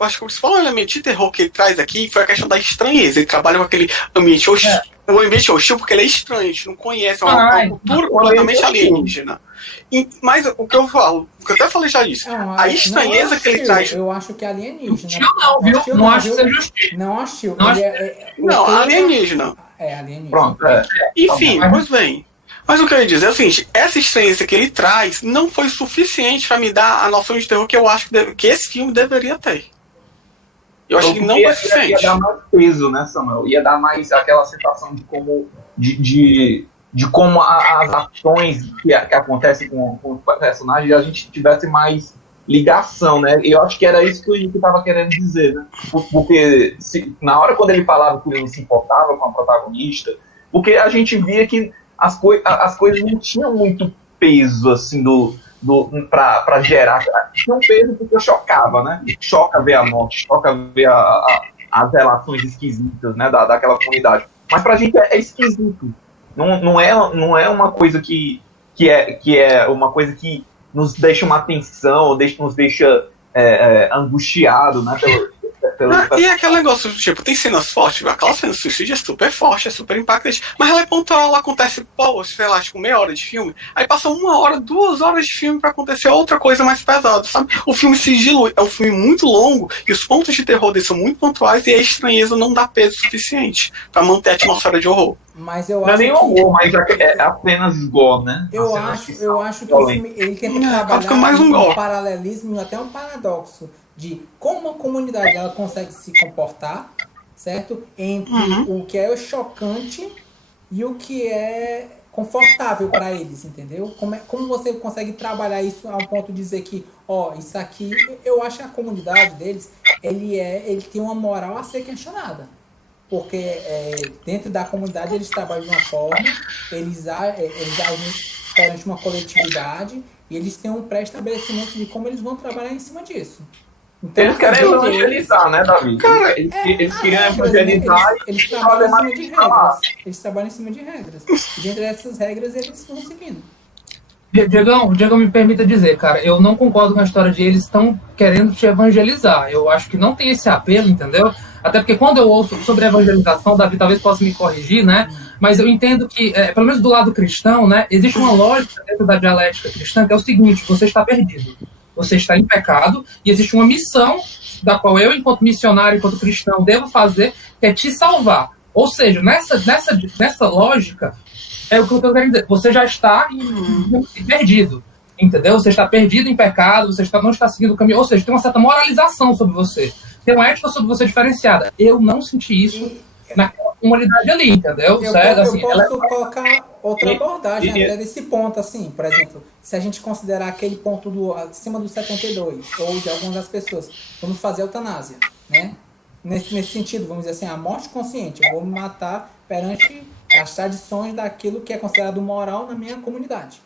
acho que o principal elemento de terror que ele traz aqui foi a questão da estranheza. Ele trabalha com aquele ambiente hostil. O ambiente hostil porque ele é estranho, a gente não conhece, é uma cultura completamente alienígena. Mas o que eu falo, o que eu até falei já disso, a estranheza que ele traz. Eu acho que é alienígena. Hostil não, viu? Não acho que seja hostil. Não hostil. Não, alienígena. É alienígena. Pronto, Enfim, pois bem. Mas o que eu ia dizer é o seguinte, essa estranheza que ele traz não foi suficiente pra me dar a noção de terror que eu acho que esse filme deveria ter. Eu acho que não foi suficiente. Ia dar mais peso, né, Samuel? Ia dar mais aquela sensação de como, de como as ações que acontecem com o personagem, a gente tivesse mais ligação, né? E eu acho que era isso que o Henrique estava querendo dizer, né? Porque na hora quando ele falava que ele não se importava com a protagonista, porque a gente via que as coisas não tinham muito peso, assim, pra gerar. Tinha um peso porque chocava, né? Choca ver a morte, choca ver as relações esquisitas, né, daquela comunidade. Mas pra gente é esquisito. Não é uma coisa que é uma coisa que nos deixa uma tensão, nos deixa angustiado, né? E é aquele negócio, tipo, tem cenas fortes, aquela cena do suicídio é super forte, é super impactante, mas ela é pontual, ela acontece, sei lá, tipo, meia hora de filme, aí passa 1 hora, 2 horas de filme pra acontecer outra coisa mais pesada, sabe? O filme se dilui, é um filme muito longo, e os pontos de terror dele são muito pontuais, e a estranheza não dá peso suficiente pra manter a atmosfera de horror. Mas eu não acho é nem horror, mas é apenas gore, né? Eu acho que o filme ele tenta trabalhar mais um paralelismo, até um paradoxo de como a comunidade ela consegue se comportar, certo? Entre o que é chocante e o que é confortável para eles, entendeu? Como você consegue trabalhar isso a um ponto de dizer que, isso aqui, eu acho que a comunidade deles, ele tem uma moral a ser questionada. Porque dentro da comunidade eles trabalham de uma forma, eles agem perante uma coletividade e eles têm um pré-estabelecimento de como eles vão trabalhar em cima disso. Então, eles querem evangelizar, né, Davi? Cara, eles queriam evangelizar eles trabalham em cima de regras. Eles trabalham em cima de regras. E dentro dessas regras eles vão seguindo. Diegão, me permita dizer, cara, eu não concordo com a história de eles estão querendo te evangelizar. Eu acho que não tem esse apelo, entendeu? Até porque quando eu ouço sobre a evangelização, Davi talvez possa me corrigir, né? Mas eu entendo que, pelo menos do lado cristão, né, existe uma lógica dentro da dialética cristã que é o seguinte: você está perdido, você está em pecado, e existe uma missão da qual eu, enquanto missionário, enquanto cristão, devo fazer, que é te salvar. Ou seja, nessa lógica, é o que eu quero dizer, você já está perdido, entendeu? Você está perdido em pecado, você não está seguindo o caminho, ou seja, tem uma certa moralização sobre você, tem uma ética sobre você diferenciada. Eu não senti isso na comunidade ali, entendeu? Eu posso colocar outra abordagem até desse ponto, assim, por exemplo, se a gente considerar aquele ponto acima do 72, ou de algumas das pessoas, vamos fazer eutanásia, né? Nesse sentido, vamos dizer assim, a morte consciente, eu vou me matar perante as tradições daquilo que é considerado moral na minha comunidade.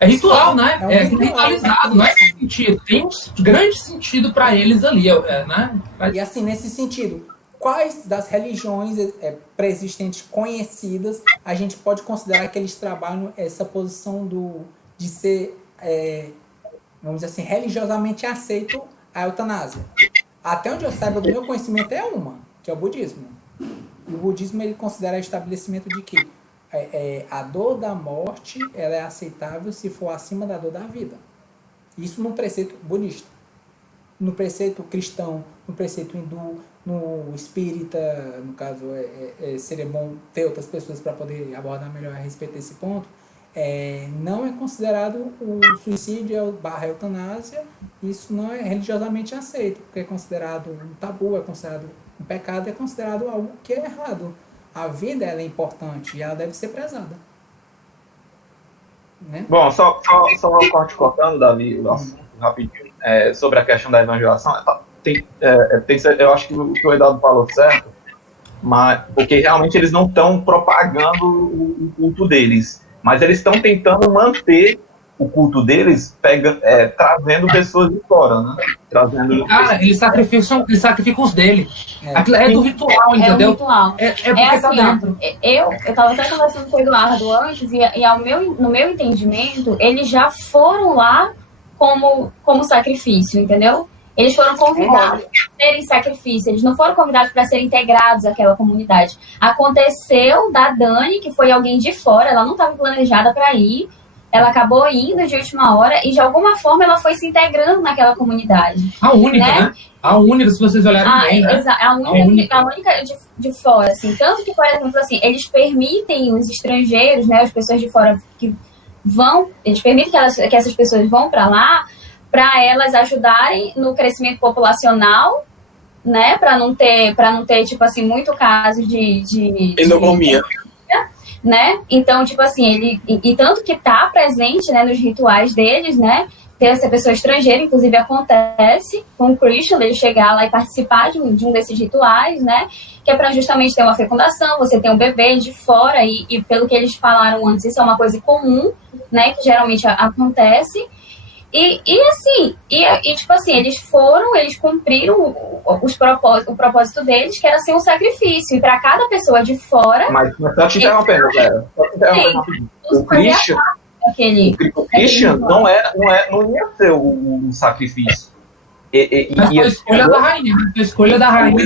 É ritual, né? É ritualizado, não é sentido. Tem um grande sentido para eles ali, né? E assim, nesse sentido, quais das religiões pré-existentes conhecidas a gente pode considerar que eles trabalham essa posição de ser, vamos dizer assim, religiosamente aceito a eutanásia? Até onde eu saiba, do meu conhecimento é uma, que é o budismo. E o budismo ele considera o estabelecimento de que a dor da morte ela é aceitável se for acima da dor da vida. Isso no preceito budista. No preceito cristão, no preceito hindu, no espírita, no caso, seria bom ter outras pessoas para poder abordar melhor a respeito desse ponto. Não é considerado o suicídio / eutanásia, isso não é religiosamente aceito, porque é considerado um tabu, é considerado um pecado, é considerado algo que é errado. A vida ela é importante e ela deve ser prezada. Né? Bom, só cortando, Davi, rapidinho, sobre a questão da evangelização, eu acho que o Eduardo falou certo, mas, porque realmente eles não estão propagando o culto deles, mas eles estão tentando manter o culto deles trazendo pessoas de fora, né? Cara, eles sacrificam os dele. Aquilo é do ritual, entendeu? É um ritual. É porque tá dentro. Eu tava até conversando com o Eduardo antes, no meu entendimento, eles já foram lá como sacrifício, entendeu? Eles foram convidados a serem sacrifício, eles não foram convidados para serem integrados àquela comunidade. Aconteceu da Dani, que foi alguém de fora, ela não estava planejada para ir. ela acabou indo de última hora e de alguma forma ela foi se integrando naquela comunidade. A única, né? A única, se vocês olharem bem, né? A única de fora, assim. Tanto que, por exemplo, assim, eles permitem os estrangeiros, né, as pessoas de fora que vão, eles permitem que essas pessoas vão para lá, para elas ajudarem no crescimento populacional, né, para não ter, tipo assim, muito caso de Endomia. Né? Então, tipo assim, e tanto que tá presente, né, nos rituais deles, né, ter essa pessoa estrangeira, inclusive acontece com o Christian, ele chegar lá e participar de um desses rituais, né, que é para justamente ter uma fecundação, você ter um bebê de fora, e pelo que eles falaram antes, isso é uma coisa comum, né, que geralmente acontece. E tipo assim, eles cumpriram o propósito deles, que era ser um sacrifício. E para cada pessoa de fora. Mas só te interrompendo, galera. O Christian não ia ser o sacrifício. Mas a escolha da rainha. A escolha da rainha.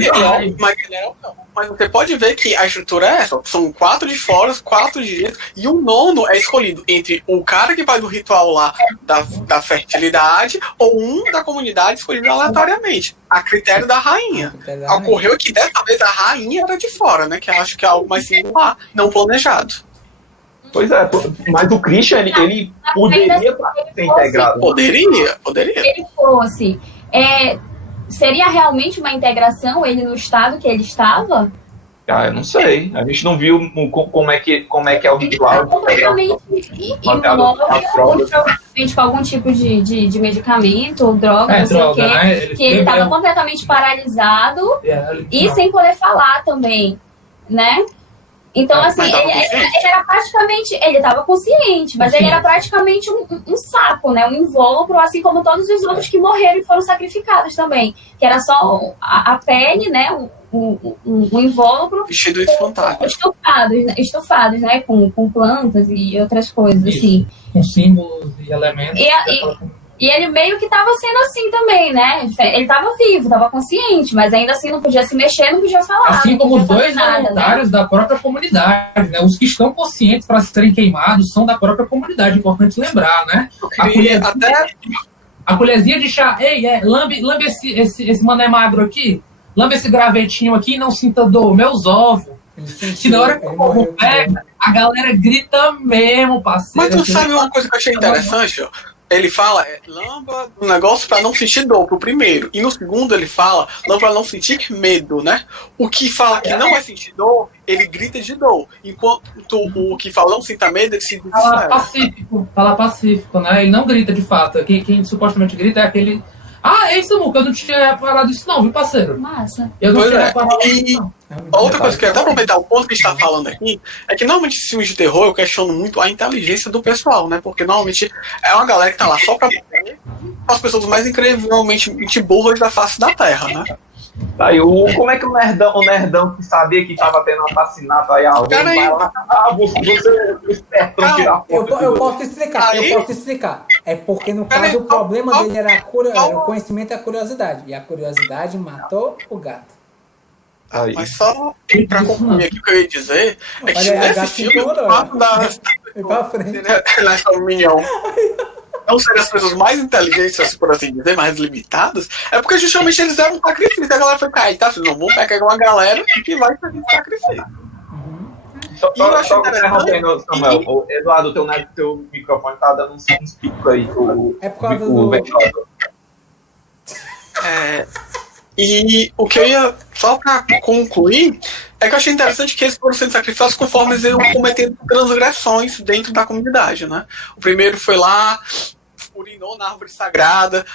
Mas você pode ver que a estrutura é essa. São 4 de fora, 4 de dentro. E o 9º é escolhido entre o cara que vai do ritual lá da fertilidade ou um da comunidade escolhido aleatoriamente. A critério da rainha. Ocorreu que dessa vez a rainha era de fora, né? Que acho que é algo mais singular, não planejado. Pois é, mas o Christian, ele poderia ser integrado. Poderia. Se ele fosse... seria realmente uma integração ele no estado que ele estava? Eu não sei. A gente não viu como é que é o ritual. Completamente provavelmente com algum tipo de medicamento ou droga, não sei o quê. Né? Que ele estava completamente paralisado e sem poder falar também, né? Então, assim, ele era praticamente... Ele estava consciente, mas ele era praticamente um saco, né? Um invólucro, assim como todos os outros que morreram e foram sacrificados também. Que era só a pele, né? Um invólucro... Vestido de fantasma. Estufados, né? Com plantas e outras coisas, isso, assim. Com símbolos e elementos. E ele meio que estava sendo assim também, né? Ele estava vivo, estava consciente, mas ainda assim não podia se mexer, não podia falar. Assim como os 2 voluntários, né, da própria comunidade, né? Os que estão conscientes para serem queimados são da própria comunidade, importante lembrar, né? A colherzinha de chá, lambe esse mané magro aqui, lambe esse gravetinho aqui e não sinta dor, meus ovos. Se na hora que o povo pega, a galera grita mesmo, parceiro. Mas tu sabe uma coisa que eu achei interessante, ó? Ele fala, lamba um negócio pra não sentir dor, pro primeiro. E no segundo ele fala, lamba pra não sentir medo, né? O que fala que não vai sentir dor, ele grita de dor. Enquanto o que fala não sinta medo, ele se desespera. Fala pacífico, né? Ele não grita de fato. Quem supostamente grita é aquele... isso, Muca, eu não tinha reparado isso não, viu, parceiro? Massa. Eu não tinha reparado isso não. Outra coisa que eu até aproveitar o ponto que a gente está falando aqui é que normalmente em filmes de terror eu questiono muito a inteligência do pessoal, né? Porque normalmente é uma galera que tá lá só pra morrer, as pessoas mais incrivelmente burras da face da Terra, né? Tá, como é que o nerdão que sabia que tava tendo assassinato aí, vai lá, você espertão tirar foto. Eu posso explicar. É porque no caso o problema dele era o conhecimento e a curiosidade. E a curiosidade matou o gato. Mas só pra concluir aqui o que eu ia dizer é que nesse filme o fato nessa opinião não serem as pessoas mais inteligentes, por assim dizer, mais limitadas, é porque justamente eles eram um sacrifício. A galera foi cair, tá? Não vamos pegar uma galera que vai fazer sacrifício. Só interrompendo, Samuel. Eduardo, teu microfone tá dando uns picos aí. É por causa do... E o que eu ia, só pra concluir, é que eu achei interessante que eles foram sendo sacrificados conforme eles iam cometendo transgressões dentro da comunidade, né? O primeiro foi lá, urinou na árvore sagrada,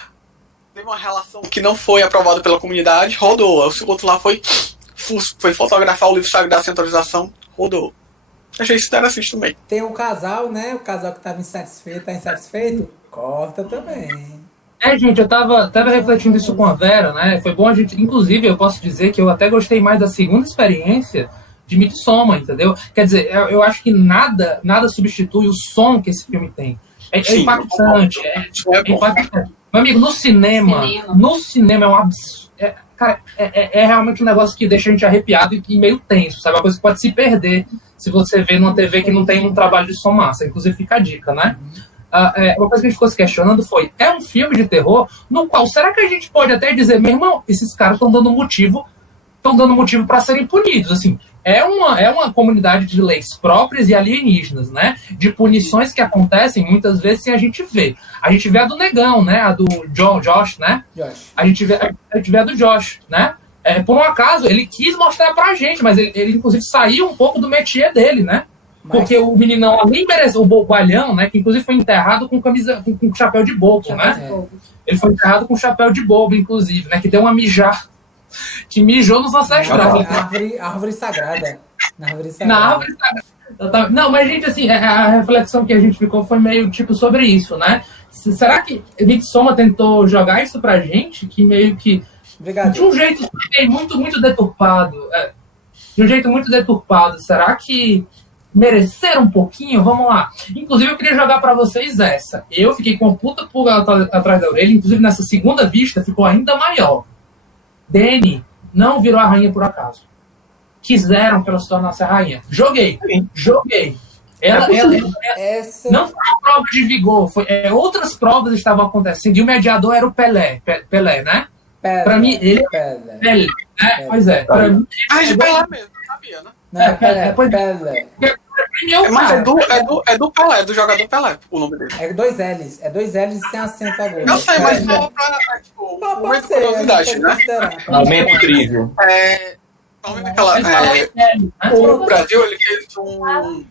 teve uma relação que não foi aprovada pela comunidade, rodou. O outro lá foi fotografar o livro sagrado sem autorização, rodou. Achei isso interessante também. Tem um casal, né? O casal que estava insatisfeito, tá insatisfeito, corta também. Gente, eu tava refletindo isso com a Vera, né? Foi bom a gente... Inclusive, eu posso dizer que eu até gostei mais da segunda experiência de Midsommar, entendeu? Quer dizer, eu acho que nada substitui o som que esse filme tem. É impactante. É impactante. Meu amigo, no cinema é um absurdo. Cara, é realmente um negócio que deixa a gente arrepiado e meio tenso, sabe? Uma coisa que pode se perder se você vê numa TV que não tem um trabalho de som massa. Inclusive, fica a dica, né? Uma coisa que a gente ficou se questionando foi, é um filme de terror no qual, será que a gente pode até dizer, meu irmão, esses caras estão dando motivo para serem punidos, assim, é uma comunidade de leis próprias e alienígenas, né, de punições que acontecem muitas vezes sem a gente ver. A gente vê a do Negão, né, a do Josh, né, a gente vê a do Josh, né, por um acaso, ele quis mostrar pra gente, mas ele inclusive saiu um pouco do métier dele, né, porque o meninão ali mereceu, o bobalhão, né, que inclusive foi enterrado com camisa, com chapéu de bobo, né, ele foi enterrado com chapéu de bobo, inclusive, né, que deu uma mijar, que mijou nos ancestrais. Árvore sagrada. Na árvore sagrada. Não, mas, gente, assim, a reflexão que a gente ficou foi meio, tipo, sobre isso, né? Será que Midsommar tentou jogar isso pra gente? Que meio que... Obrigado. De um jeito muito, muito deturpado. De um jeito muito deturpado. Será que mereceram um pouquinho? Vamos lá. Inclusive, eu queria jogar pra vocês essa. Eu fiquei com a puta pulga atrás da orelha. Inclusive, nessa segunda vista, ficou ainda maior. Dany não virou a rainha por acaso. Quiseram que ela se tornasse a rainha. Joguei. Ela não foi uma prova de vigor, outras provas estavam acontecendo, e o mediador era o Pelé, né? Pra mim, ele é Pelé. Pois é. Pra mim, de Pelé mesmo, sabia, né? Não, é Pelé. Mas é do Pelé, do jogador Pelé, o nome dele. É 2 L's. É 2 L's sem acento agora. Eu sei, mas só pra, tipo, momento de curiosidade, né? Momento incrível. O Brasil, ele fez um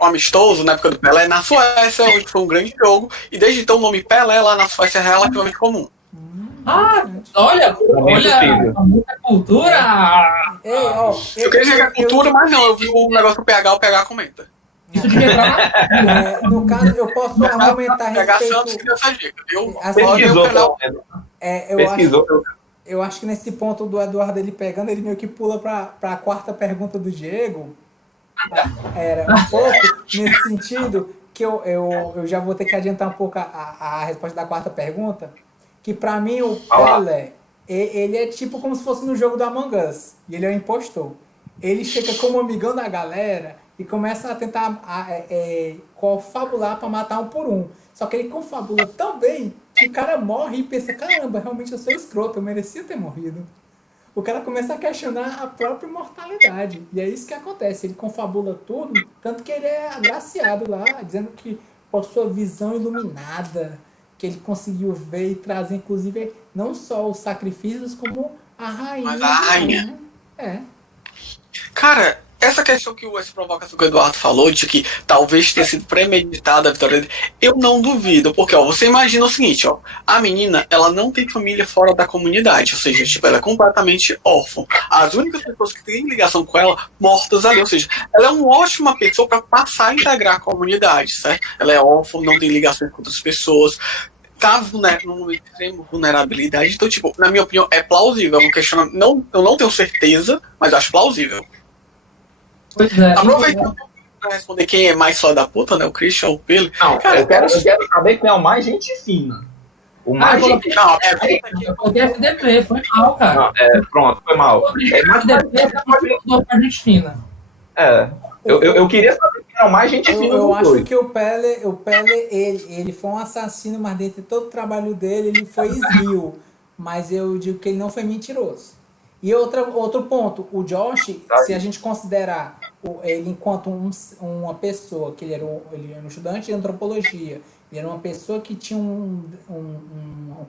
amistoso na época do Pelé na Suécia, onde foi um grande jogo, e desde então o nome Pelé lá na Suécia é relativamente comum. Olha muita cultura! Eu queria dizer que é cultura, mas não, eu vi um negócio do PH, o PH comenta. Isso devia entrar no caso, eu posso argumentar a respeito... Eu acho que nesse ponto do Eduardo, ele pegando, ele meio que pula pra quarta pergunta do Diego. Era um pouco nesse sentido que eu já vou ter que adiantar um pouco a resposta da quarta pergunta, que pra mim o Pelé, ele é tipo como se fosse no jogo do Among Us, e ele é um impostor. Ele chega como amigão da galera e começa a tentar confabular pra matar um por um. Só que ele confabula tão bem que o cara morre e pensa, caramba, realmente eu sou escroto, eu merecia ter morrido. O cara começa a questionar a própria imortalidade. E é isso que acontece, ele confabula tudo, tanto que ele é agraciado lá, dizendo que por sua visão iluminada, que ele conseguiu ver e trazer, inclusive, não só os sacrifícios, como a rainha. Mas a rainha. Cara, essa questão essa provocação que o Eduardo falou, de que talvez tenha sido premeditada a vitória dele, eu não duvido, porque você imagina o seguinte, a menina, ela não tem família fora da comunidade, ou seja, tipo, ela é completamente órfã. As únicas pessoas que têm ligação com ela, mortas ali, ou seja, ela é uma ótima pessoa para passar a integrar a comunidade, certo? Ela é órfã, não tem ligações com outras pessoas, tá numa extrema vulnerabilidade, então, tipo, na minha opinião, é plausível, é um questionamento, eu não tenho certeza, mas eu acho plausível. Aproveitando pra responder quem é mais filho da puta, né? O Christian ou o Pelo. Não, cara, eu quero saber quem é o mais gente fina. O mais gente fina. O FDP, foi mal, cara. Pronto, foi mal. Gente fina. Eu queria saber quem é o mais gente fina. Eu acho que o Pelé, ele foi um assassino, mas dentro de todo o trabalho dele, ele foi esguio. Mas eu digo que ele não foi mentiroso. E outro ponto, o Josh, se a gente considerar ele enquanto uma pessoa, que ele era um estudante de antropologia, ele era uma pessoa que tinha um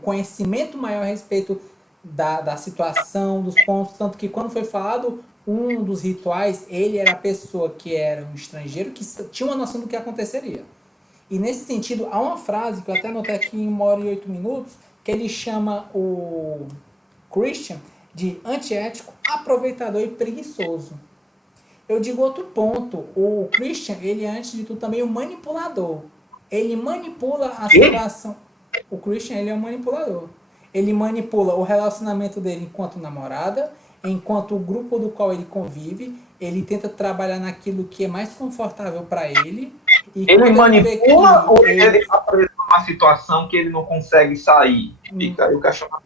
conhecimento maior a respeito da situação, dos pontos, tanto que quando foi falado um dos rituais, ele era a pessoa que era um estrangeiro, que tinha uma noção do que aconteceria. E nesse sentido, há uma frase que eu até anotei aqui em 1 hora e 8 minutos, que ele chama o Christian de antiético, aproveitador e preguiçoso. Eu digo outro ponto. O Christian, ele é, antes de tudo, também um manipulador. Ele manipula a situação. O Christian, ele é um manipulador. Ele manipula o relacionamento dele enquanto namorada, enquanto o grupo do qual ele convive. Ele tenta trabalhar naquilo que é mais confortável para ele. E ele manipula ou ele apresenta uma situação que ele não consegue sair? Fica aí o questionamento.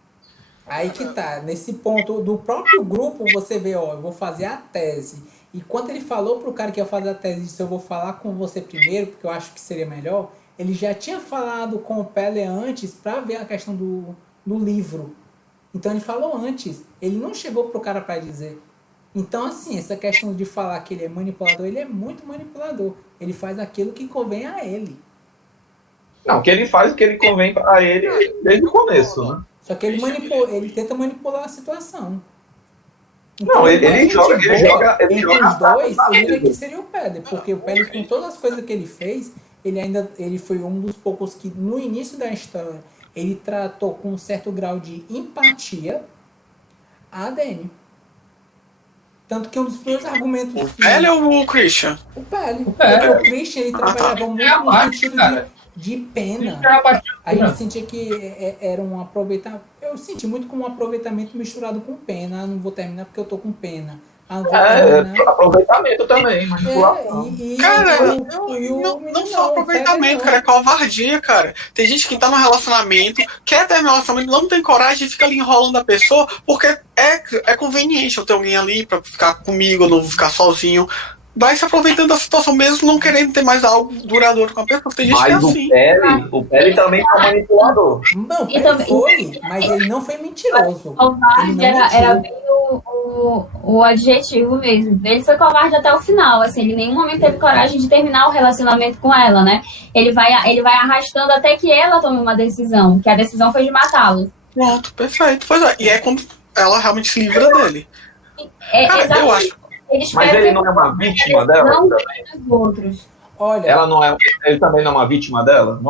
Aí que tá, nesse ponto do próprio grupo, você vê, ó, eu vou fazer a tese. E quando ele falou pro cara que ia fazer a tese, disse, eu vou falar com você primeiro, porque eu acho que seria melhor, ele já tinha falado com o Pelle antes pra ver a questão do livro. Então ele falou antes, ele não chegou pro cara pra dizer. Então, assim, essa questão de falar que ele é manipulador, ele é muito manipulador. Ele faz aquilo que convém a ele. Não, que ele faz o que ele convém a ele desde o começo, né? Só que ele tenta manipular a situação. Então, Não, ele joga entre os dois, eu diria que seria o Pelle, porque o Pelle, com todas as coisas que ele fez, ele foi um dos poucos que, no início da história, ele tratou com um certo grau de empatia a Dany. Tanto que um dos primeiros argumentos... O Pelle ou o Christian? O Pelle. O Pelle. Porque o Christian, ele trabalhava muito no sentido de pena. A gente sentia que era um aproveitamento. Eu senti muito como um aproveitamento misturado com pena. Ah, não vou terminar porque eu tô com pena. Ah, não vou terminar. Aproveitamento também, manipulação. Cara, não só aproveitamento, cara, é covardia, cara. Tem gente que tá no relacionamento, quer terminar o relacionamento, não tem coragem e fica ali enrolando a pessoa, porque é conveniente eu ter alguém ali pra ficar comigo, eu não vou ficar sozinho. Vai se aproveitando da situação mesmo, não querendo ter mais algo duradouro com a pessoa. Tem gente que é assim. O Pelle também é um manipulador. Não, ele foi, mas ele não foi mentiroso. Covarde era bem o adjetivo mesmo. Ele foi covarde até o final, assim, ele em nenhum momento teve coragem de terminar o relacionamento com ela, né? Ele vai arrastando até que ela tome uma decisão, que a decisão foi de matá-lo. Pronto, perfeito. Pois é, e é quando ela realmente se livra dele. Cara, eu acho. Mas ele não é uma vítima dela? Outros. Olha, Ele também não é uma vítima dela?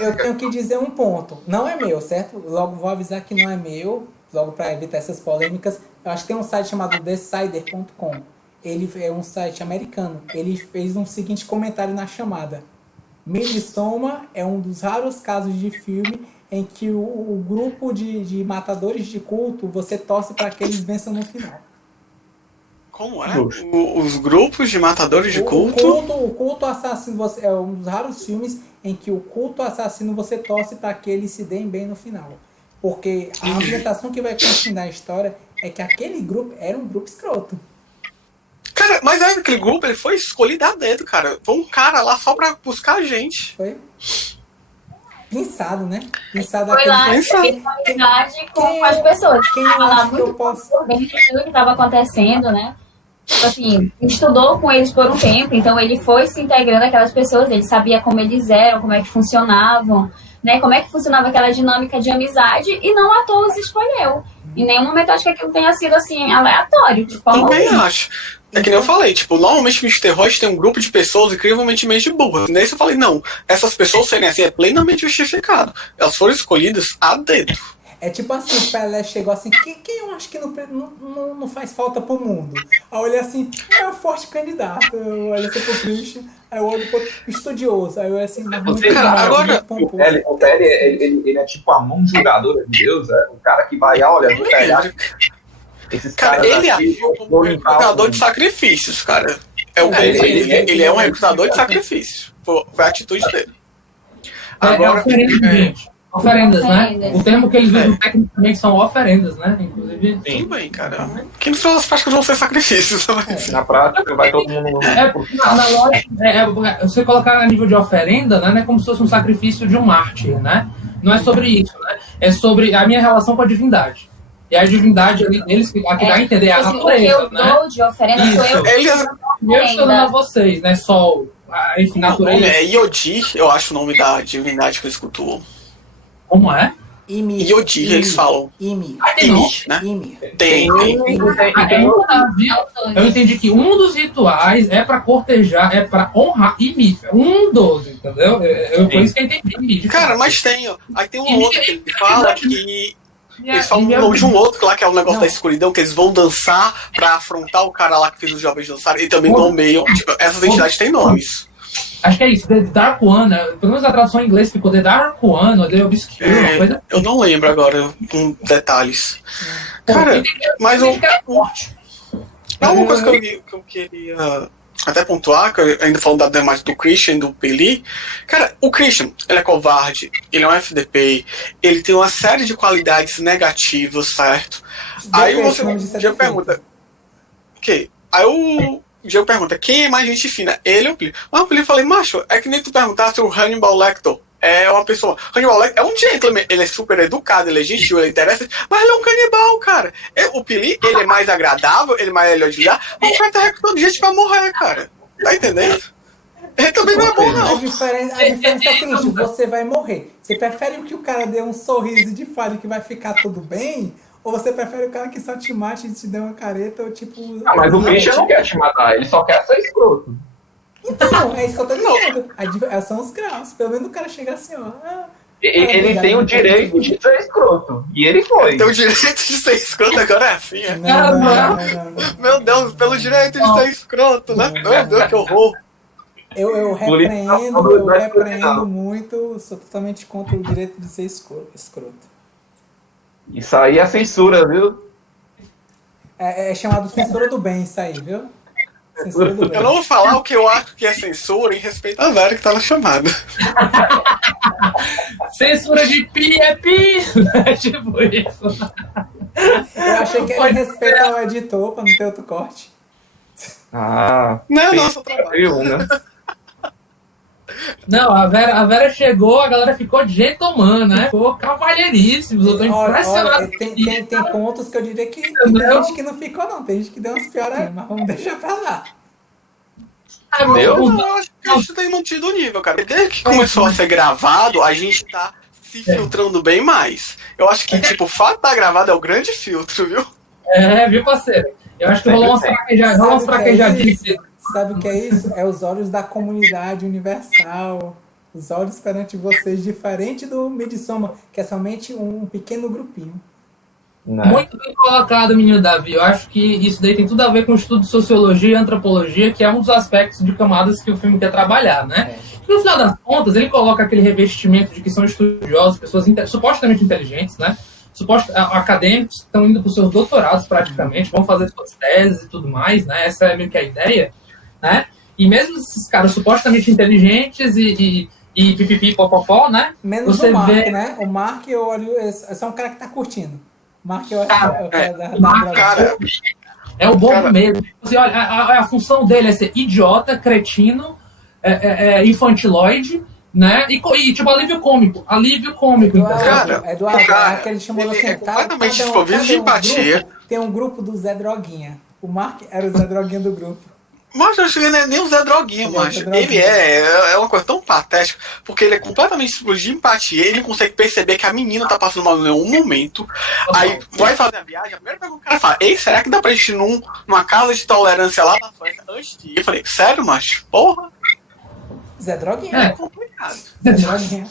Eu tenho que dizer um ponto. Não é meu, certo? Logo vou avisar que não é meu, logo para evitar essas polêmicas. Eu acho que tem um site chamado Decider.com. Ele é um site americano. Ele fez um seguinte comentário na chamada. Midsommar é um dos raros casos de filme em que o grupo de matadores de culto, você torce para que eles vençam no final. Como é? Os grupos de matadores de culto? O culto assassino é um dos raros filmes em que o culto assassino você torce para que eles se deem bem no final. Porque a argumentação que vai continuar a história é que aquele grupo era um grupo escroto. Cara, mas aquele grupo ele foi escolhido a dedo, cara. Foi um cara lá só pra buscar a gente. Foi pensado, né? Pensado Foi lá, pensado. fez amizade com as pessoas. Quem Tava lá acha que eu muito posso... por dentro de tudo que estava acontecendo, né? Tipo assim, estudou com eles por um tempo, então ele foi se integrando àquelas pessoas, ele sabia como eles eram, como é que funcionavam, né? Como é que funcionava aquela dinâmica de amizade, e não à toa se escolheu. Em nenhum momento eu acho que aquilo tenha sido assim, aleatório. De forma Também acho. É que nem eu falei, tipo, normalmente filmes de terror tem um grupo de pessoas incrivelmente burras. Nesse eu falei, não, essas pessoas serem assim é plenamente justificado. Elas foram escolhidas a dedo. É tipo assim, o Pelé chegou assim, quem eu acho que não faz falta pro mundo? Aí eu olhei assim, é um forte candidato. Eu olhei assim pro Christian, aí eu olho pro estudioso. Aí eu olhei assim, mas muito agora, o Pelle, ele é tipo a mão julgadora de Deus, é o cara que vai, olha, no telhado. Esses cara, ele aqui, é um recrutador de sacrifícios, cara. Ele é um recrutador de sacrifícios. Foi a atitude dele. Agora, oferendas, né? O termo que eles usam tecnicamente são oferendas, né? Inclusive. Tudo bem, cara. Que no final das práticas vão ser sacrifícios. Na prática, vai todo mundo. Na lógica, você colocar a nível de oferenda, né? Não é como se fosse um sacrifício de um mártir, né? Não é sobre isso, né? É sobre a minha relação com a divindade. E a divindade ali deles, que dá a entender, é a natureza, o que eu dou de oferenda sou eu. Eu estou dando a vocês, né? Sol, enfim, natureza. É Yodi, eu acho o nome da divindade que eles cultuam. Como é? Yodi, eles falam. Imi, né? Tem. Eu entendi que um dos rituais é pra cortejar, é pra honrar Imi. Um dos, entendeu? Foi isso que eu entendi. Cara, mas tem, ó. Aí tem um outro que ele fala que... Eles falam de um outro lá, que é o negócio da escuridão, que eles vão dançar pra afrontar o cara lá que fez os jovens dançarem, e também nomeiam. Tipo, essas entidades têm nomes. Acho que é isso, The Dark One, né? Pelo menos a tradução em inglês ficou The Dark One, ou The Obscure, uma coisa. Eu não lembro agora, com detalhes. Cara, mas uma coisa que eu queria até pontuar, que eu ainda falando da temática do Christian e do Peli. Cara, o Christian, ele é covarde, ele é um FDP, ele tem uma série de qualidades negativas, certo? Aí você já pergunta, ok? Aí o Diego pergunta, quem é mais gente fina? Ele ou o Peli? Mas o Peli falei, macho, é que nem tu perguntar se o Hannibal Lecter é uma pessoa. Hannibal Lecter é um gentleman, ele é super educado, ele é gentil, ele é interessante, mas ele é um canibal, cara. O Peli, ele é mais agradável, ele é mais melhor de lidar, mas o cara tá recrutando gente pra morrer, cara. Tá entendendo? Ele também não é bom, não. A diferença é a seguinte, você vai morrer. Você prefere que o cara dê um sorriso de fale que vai ficar tudo bem? Ou você prefere o cara que só te mate e te dê uma careta, ou tipo... Ah, mas o Christian não quer te matar, ele só quer ser escroto. Então, é isso que eu tô dizendo. São os graus. Pelo menos o cara chega assim, ó. Ele tem o direito de ser escroto. E ele foi. Tem o direito de ser escroto, agora é assim, é? Não. Meu Deus, pelo direito de ser escroto, né? Meu Deus, que horror. Eu repreendo muito, sou totalmente contra o direito de ser escroto. Isso aí é censura, viu? É chamado censura do bem, isso aí, viu? Censura do bem. Eu não vou falar o que eu acho que é censura em respeito à Vera que tá na chamada. Censura de pi é pi! É tipo isso. Eu achei que era em respeito ao editor, pra não ter outro corte. Ah. Não, nosso trabalho. Né? Não, a Vera chegou, a galera ficou gentleman, né? Ficou cavalheiríssimo. Eu tô impressionado. Tem pontos que eu diria que tem gente que não ficou, não. Tem gente que deu umas piores aí, mas vamos deixar pra lá. Eu acho que a gente tem mantido o nível, cara. Desde que começou a ser gravado, a gente tá se filtrando bem mais. Eu acho que, tipo, o fato de estar gravado é o grande filtro, viu? Viu, parceiro? Eu acho que rolou umas fraquejadices. Sabe o que é isso? É os olhos da comunidade universal. Os olhos perante vocês, diferente do Midsommar, que é somente um pequeno grupinho. Não. Muito bem colocado, menino Davi. Eu acho que isso daí tem tudo a ver com o estudo de sociologia e antropologia, que é um dos aspectos de camadas que o filme quer trabalhar, né? No final das contas, ele coloca aquele revestimento de que são estudiosos, pessoas supostamente inteligentes, né? Acadêmicos que estão indo para os seus doutorados praticamente, vão fazer suas teses e tudo mais, né? Essa é meio que a ideia, né? E mesmo esses caras supostamente inteligentes e pipipi, popopó, né? Menos o Mark, né? O Mark, eu olho, esse é um cara que tá curtindo. O Mark, eu cara, é o bom mesmo. Assim, olha, a função dele é ser idiota, cretino, infantiloide, né? E tipo, alívio cômico. Eduardo, que ele chamou assim, completamente desprovido de empatia. Tem um grupo do Zé Droguinha. O Mark era o Zé Droguinha do grupo. Mas eu acho que ele não é nem o Zé Droguinha, macho. Ele é uma coisa tão patética, porque ele é completamente desprovido de empatia, ele não consegue perceber que a menina tá passando mal em nenhum momento. Aí vai fazer a viagem, a primeira pergunta que o cara fala, ei, será que dá pra gente ir numa casa de tolerância lá na França antes de ir? Eu falei, sério, macho? Porra! Zé Droguinha. É complicado. Zé Droguinha.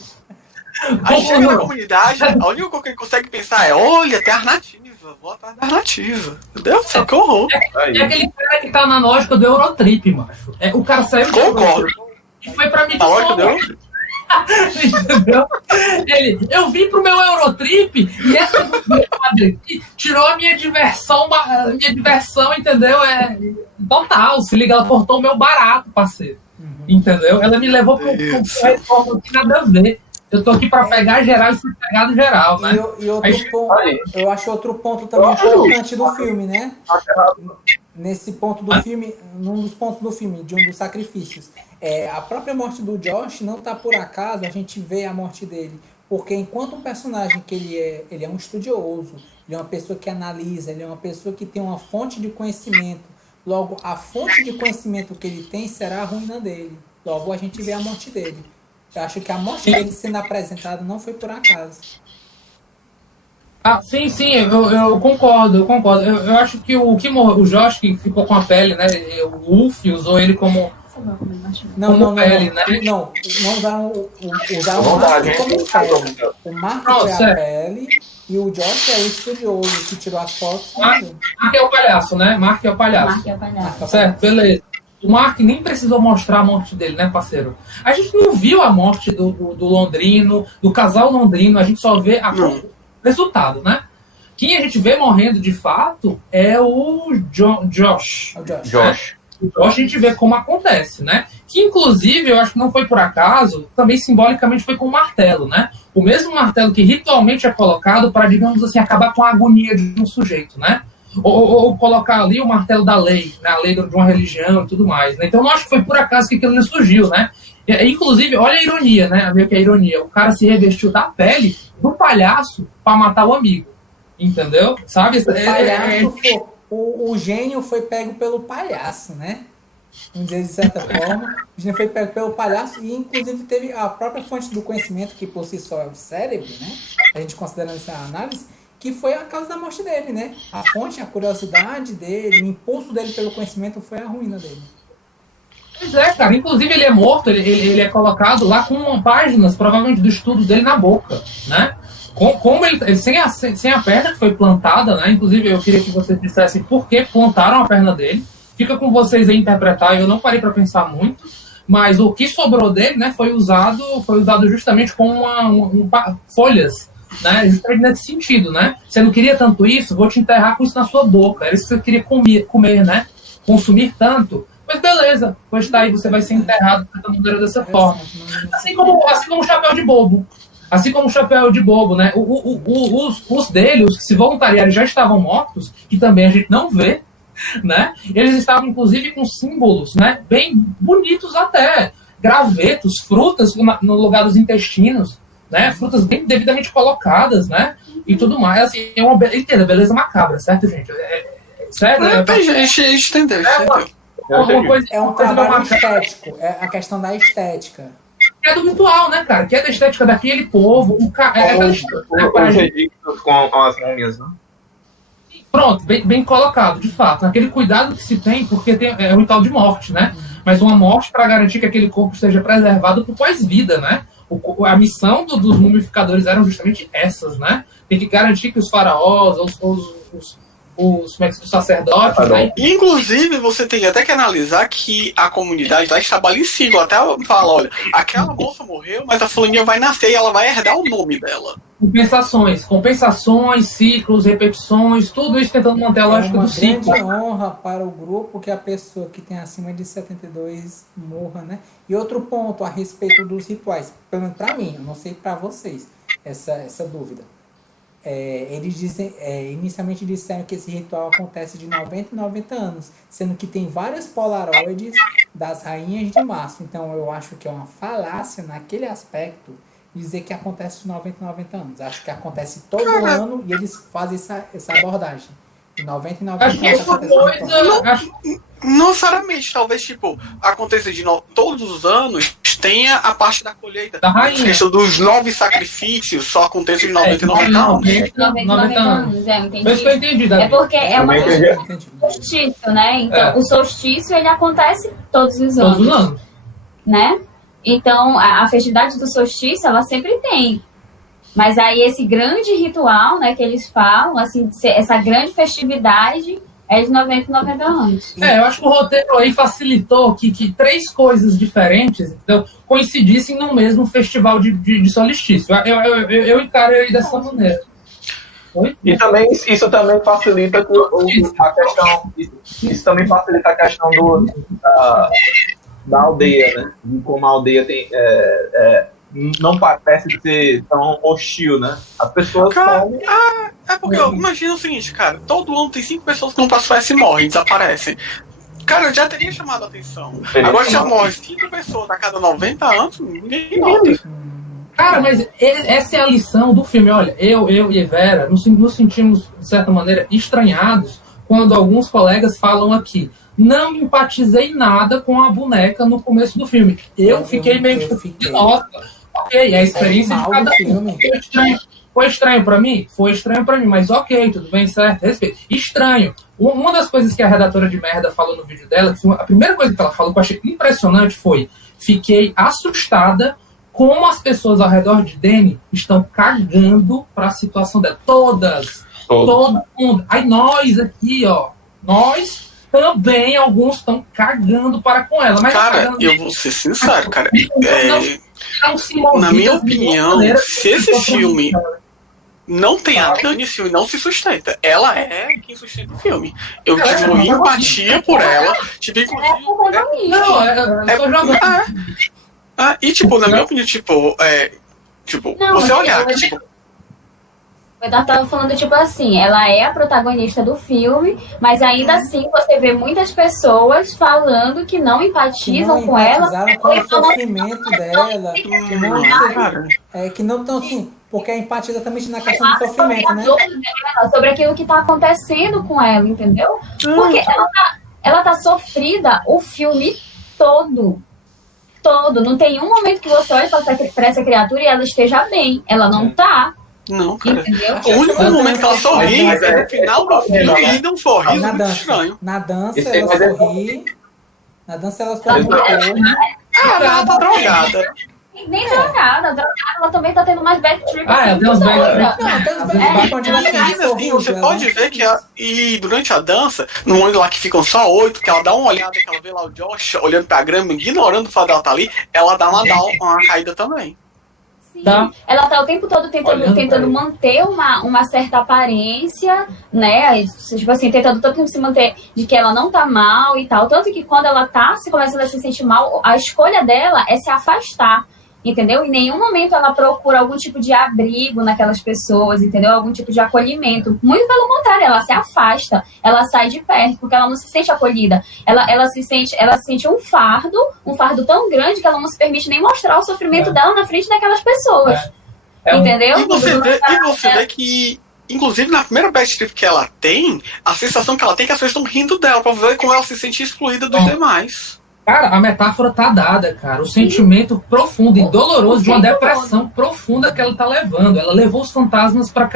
Aí chega na comunidade, a única coisa que ele consegue pensar é, olha, tem alternativa, vou atrás da alternativa. Meu Deus do céu, que horror. É aquele cara que tá na lógica do Eurotrip, macho. O cara saiu Concordo. E foi pra mim. A lógica do Eurotrip. Entendeu? Eu vim pro meu Eurotrip e essa tirou a minha diversão, entendeu? Total, se liga, ela cortou o meu barato, parceiro. Entendeu? Ela me levou pro reforma que nada a ver. Eu tô aqui pra pegar geral e ser pegado geral, né? E outro ponto, eu acho outro ponto também importante do filme, né? Nesse ponto do filme, num dos pontos do filme, de um dos sacrifícios. A própria morte do Josh não tá por acaso, a gente vê a morte dele. Porque enquanto um personagem que ele é um estudioso, ele é uma pessoa que analisa, ele é uma pessoa que tem uma fonte de conhecimento. Logo, a fonte de conhecimento que ele tem será a ruína dele. Logo, a gente vê a morte dele. Eu acho que a morte dele sendo apresentada não foi por acaso. Sim, eu concordo. Eu acho que o Josh, que ficou com a pele, né? O Ulf usou ele como pele, né? Não usaram o Mark como pele. O Mark foi a pele e o Josh é o estudioso que tirou as fotos. Mark é o palhaço, né? Mark é o palhaço. Certo, beleza. O Mark nem precisou mostrar a morte dele, né, parceiro? A gente não viu a morte do londrino, do casal londrino, a gente só vê o resultado, né? Quem a gente vê morrendo de fato é o Josh. a gente vê como acontece, né? Que, inclusive, eu acho que não foi por acaso, também simbolicamente foi com o martelo, né? O mesmo martelo que ritualmente é colocado para, digamos assim, acabar com a agonia de um sujeito, né? Ou colocar ali o martelo da lei, né? A lei de uma religião e tudo mais, né? Então, eu não acho que foi por acaso que aquilo surgiu, né? Inclusive, olha a ironia, né? Meio que a ironia. O cara se revestiu da pele do palhaço para matar o amigo. Entendeu? Sabe? O palhaço o gênio foi pego pelo palhaço, né? Vamos dizer de certa forma. O gênio foi pego pelo palhaço e, inclusive, teve a própria fonte do conhecimento, que por si só é o cérebro, né? A gente considerando essa análise, que foi a causa da morte dele, né? A fonte, a curiosidade dele, o impulso dele pelo conhecimento foi a ruína dele. Pois é, cara. Inclusive, ele é morto, ele é colocado lá com páginas, provavelmente, do estudo dele na boca, né? Como ele sem a perna que foi plantada, né? Inclusive, eu queria que vocês dissessem por que plantaram a perna dele. Fica com vocês a interpretar, eu não parei para pensar muito, mas o que sobrou dele, né, foi usado justamente com folhas, né? Justamente nesse sentido, né? Você não queria tanto isso, vou te enterrar com isso na sua boca. Era isso que você queria comer, né? Consumir tanto. Mas beleza, pois tá aí, você vai ser enterrado dessa forma. Assim como o chapéu de bobo. Assim como o chapéu de bobo, né? Os dele, os que se voluntariaram já estavam mortos, que também a gente não vê, né? Eles estavam, inclusive, com símbolos, né? Bem bonitos até. Gravetos, frutas no lugar dos intestinos, né? Frutas bem devidamente colocadas, né? E tudo mais. Assim, é uma beleza macabra, certo, gente? Sério? A gente entendeu. É um trabalho estético. É a questão da estética. É do ritual, né, cara? Que é da estética daquele povo. Os egípcios com as múmias, né? Pronto, bem colocado, de fato. Aquele cuidado que se tem, porque é um ritual de morte, né? Mas uma morte para garantir que aquele corpo esteja preservado por pós-vida, né? A missão dos mumificadores eram justamente essas, né? Tem que garantir que os faraós, os sacerdotes... Né? Inclusive, você tem até que analisar que a comunidade lá estabelecida. Até fala, olha, aquela moça morreu, mas a fulaninha vai nascer e ela vai herdar o nome dela. Compensações, ciclos, repetições, tudo isso tentando manter a lógica do ciclo. É uma grande honra para o grupo que a pessoa que tem acima de 72 morra, né? E outro ponto a respeito dos rituais, pelo menos para mim, eu não sei para vocês, essa dúvida. Eles inicialmente disseram que esse ritual acontece de 90 em 90 anos, sendo que tem várias polaroides das rainhas de março. Então eu acho que é uma falácia naquele aspecto dizer que acontece de 90 em 90 anos. Acho que acontece todo ano e eles fazem essa abordagem. De 90 em 90 anos acontece. Não necessariamente, talvez aconteça de todos os anos, tenha a parte da colheita. Da rainha. A questão dos 9 sacrifícios só acontece de 90 em 90 anos. 90 anos, entendi. Mas que eu entendi, Davi. É porque é uma coisa do solstício, né? Então, o solstício, ele acontece todos os anos. Todos os anos. Né? Então, a festividade do solstício, ela sempre tem. Mas aí, esse grande ritual, né, que eles falam, assim, essa grande festividade é de 90 em 90 anos. Eu acho que o roteiro aí facilitou que 3 coisas diferentes, então, coincidissem no mesmo festival de solstício. Eu encaro aí dessa maneira. Oi? E também, isso também facilita a questão. Isso também facilita a questão da aldeia, né? E como a aldeia tem, não parece ser tão hostil, né? As pessoas comem. Porque imagina o seguinte, cara, todo ano tem 5 pessoas que não passam e morrem, desaparecem. Cara, eu já teria chamado a atenção. Agora se morre 5 pessoas a cada 90 anos, ninguém nota. Cara, mas essa é a lição do filme. Olha, eu e Vera nos sentimos, de certa maneira, estranhados quando alguns colegas falam aqui. Não empatizei nada com a boneca no começo do filme. Eu fiquei meio nossa, ok, a experiência de cada um. Foi estranho pra mim? Foi estranho pra mim, mas ok, tudo bem, certo, respeito. Estranho. Uma das coisas que a redatora de merda falou no vídeo dela, que a primeira coisa que ela falou que eu achei impressionante foi: fiquei assustada como as pessoas ao redor de Dani estão cagando pra situação dela. Todo mundo. Aí nós aqui, ó, nós também, alguns estão cagando para com ela. Mas cara, eu vou ser sincero, cara. Na minha opinião, se esse filme não tem a Dani, esse filme não se sustenta. Ela é quem sustenta o filme. Eu tive empatia por ela. Tipo, inclusive. E, tipo, na minha opinião, você olhar que, tipo. Eu tava falando, tipo assim, ela é a protagonista do filme, mas ainda assim você vê muitas pessoas falando que não empatizam com ela. Com o sofrimento dela. Que não estão assim, porque a empatia é exatamente na questão do sofrimento, né? Sobre aquilo que tá acontecendo com ela, entendeu? Porque ela tá sofrida o filme todo. Não tem um momento que você olha pra essa criatura e ela esteja bem. Ela não tá. Não, cara. Entendeu? O único momento que ela sorri é no final do filme e dá um sorriso muito estranho. Na dança ela sorri. Na dança ela sorri um pouco. Ela tá drogada. Nem drogada, ela também tá tendo mais bad trip. Tem uns bad trip. Você pode ver que e durante a dança, no momento lá que ficam só 8, que ela dá uma olhada, que ela vê lá o Josh olhando pra grama, ignorando o fato dela tá ali, ela dá uma caída também. Sim, ela tá o tempo todo tentando manter uma certa aparência, né? Tipo assim, tentando tanto se manter de que ela não tá mal e tal. Tanto que quando ela começa a se sentir mal, a escolha dela é se afastar, entendeu? Em nenhum momento ela procura algum tipo de abrigo naquelas pessoas, entendeu? Algum tipo de acolhimento. Muito pelo contrário, ela se afasta, ela sai de perto, porque ela não se sente acolhida. Ela se sente um fardo tão grande que ela não se permite nem mostrar o sofrimento dela na frente daquelas pessoas. Entendeu? E você vê que, inclusive, na primeira bad trip que ela tem, a sensação que ela tem é que as pessoas estão rindo dela, pra ver como ela se sente excluída dos demais. Cara, a metáfora tá dada, cara. O sentimento profundo e doloroso de uma depressão profunda que ela tá levando. Ela levou os fantasmas pra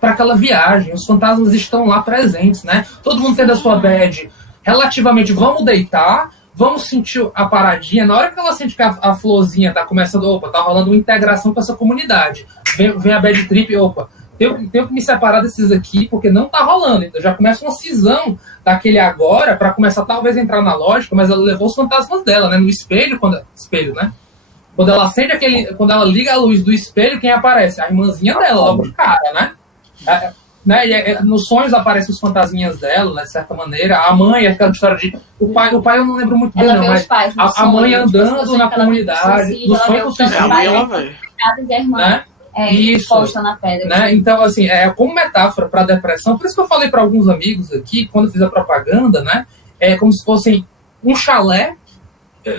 aquela viagem. Os fantasmas estão lá presentes, né? Todo mundo tendo a sua bad. Relativamente, vamos deitar, vamos sentir a paradinha. Na hora que ela sente que a florzinha tá começando, tá rolando uma integração com essa comunidade. Vem a bad trip, tenho que me separar desses aqui, porque não tá rolando. Então já começa uma cisão daquele agora, para começar talvez a entrar na lógica, mas ela levou os fantasmas dela, né? No espelho, né? Quando ela acende quando ela liga a luz do espelho, quem aparece? A irmãzinha dela, logo de cara, né? Nos sonhos aparecem os fantasminhas dela, né, de certa maneira. A mãe, aquela história de... O pai eu não lembro muito bem, não, mas a mãe andando na comunidade, no sonho com suicídio, né? Isso, na pedra, né? Então, assim, como metáfora para depressão, por isso que eu falei para alguns amigos aqui, quando eu fiz a propaganda, né? É como se fosse um chalé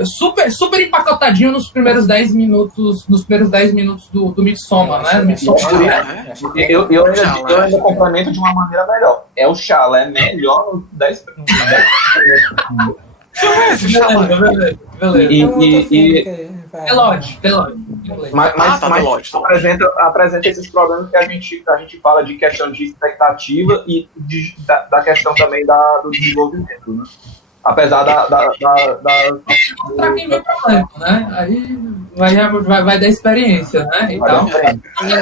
super empacotadinho nos primeiros 10 minutos do Midsommar, né? Eu ainda complemento de uma maneira melhor. É o chalé melhor no 10 The Lodge. Mas apresenta esses problemas que a gente fala de questão de expectativa e da questão também do desenvolvimento, né? Apesar pra quem vê problema, né? Aí vai dar experiência, né? Então,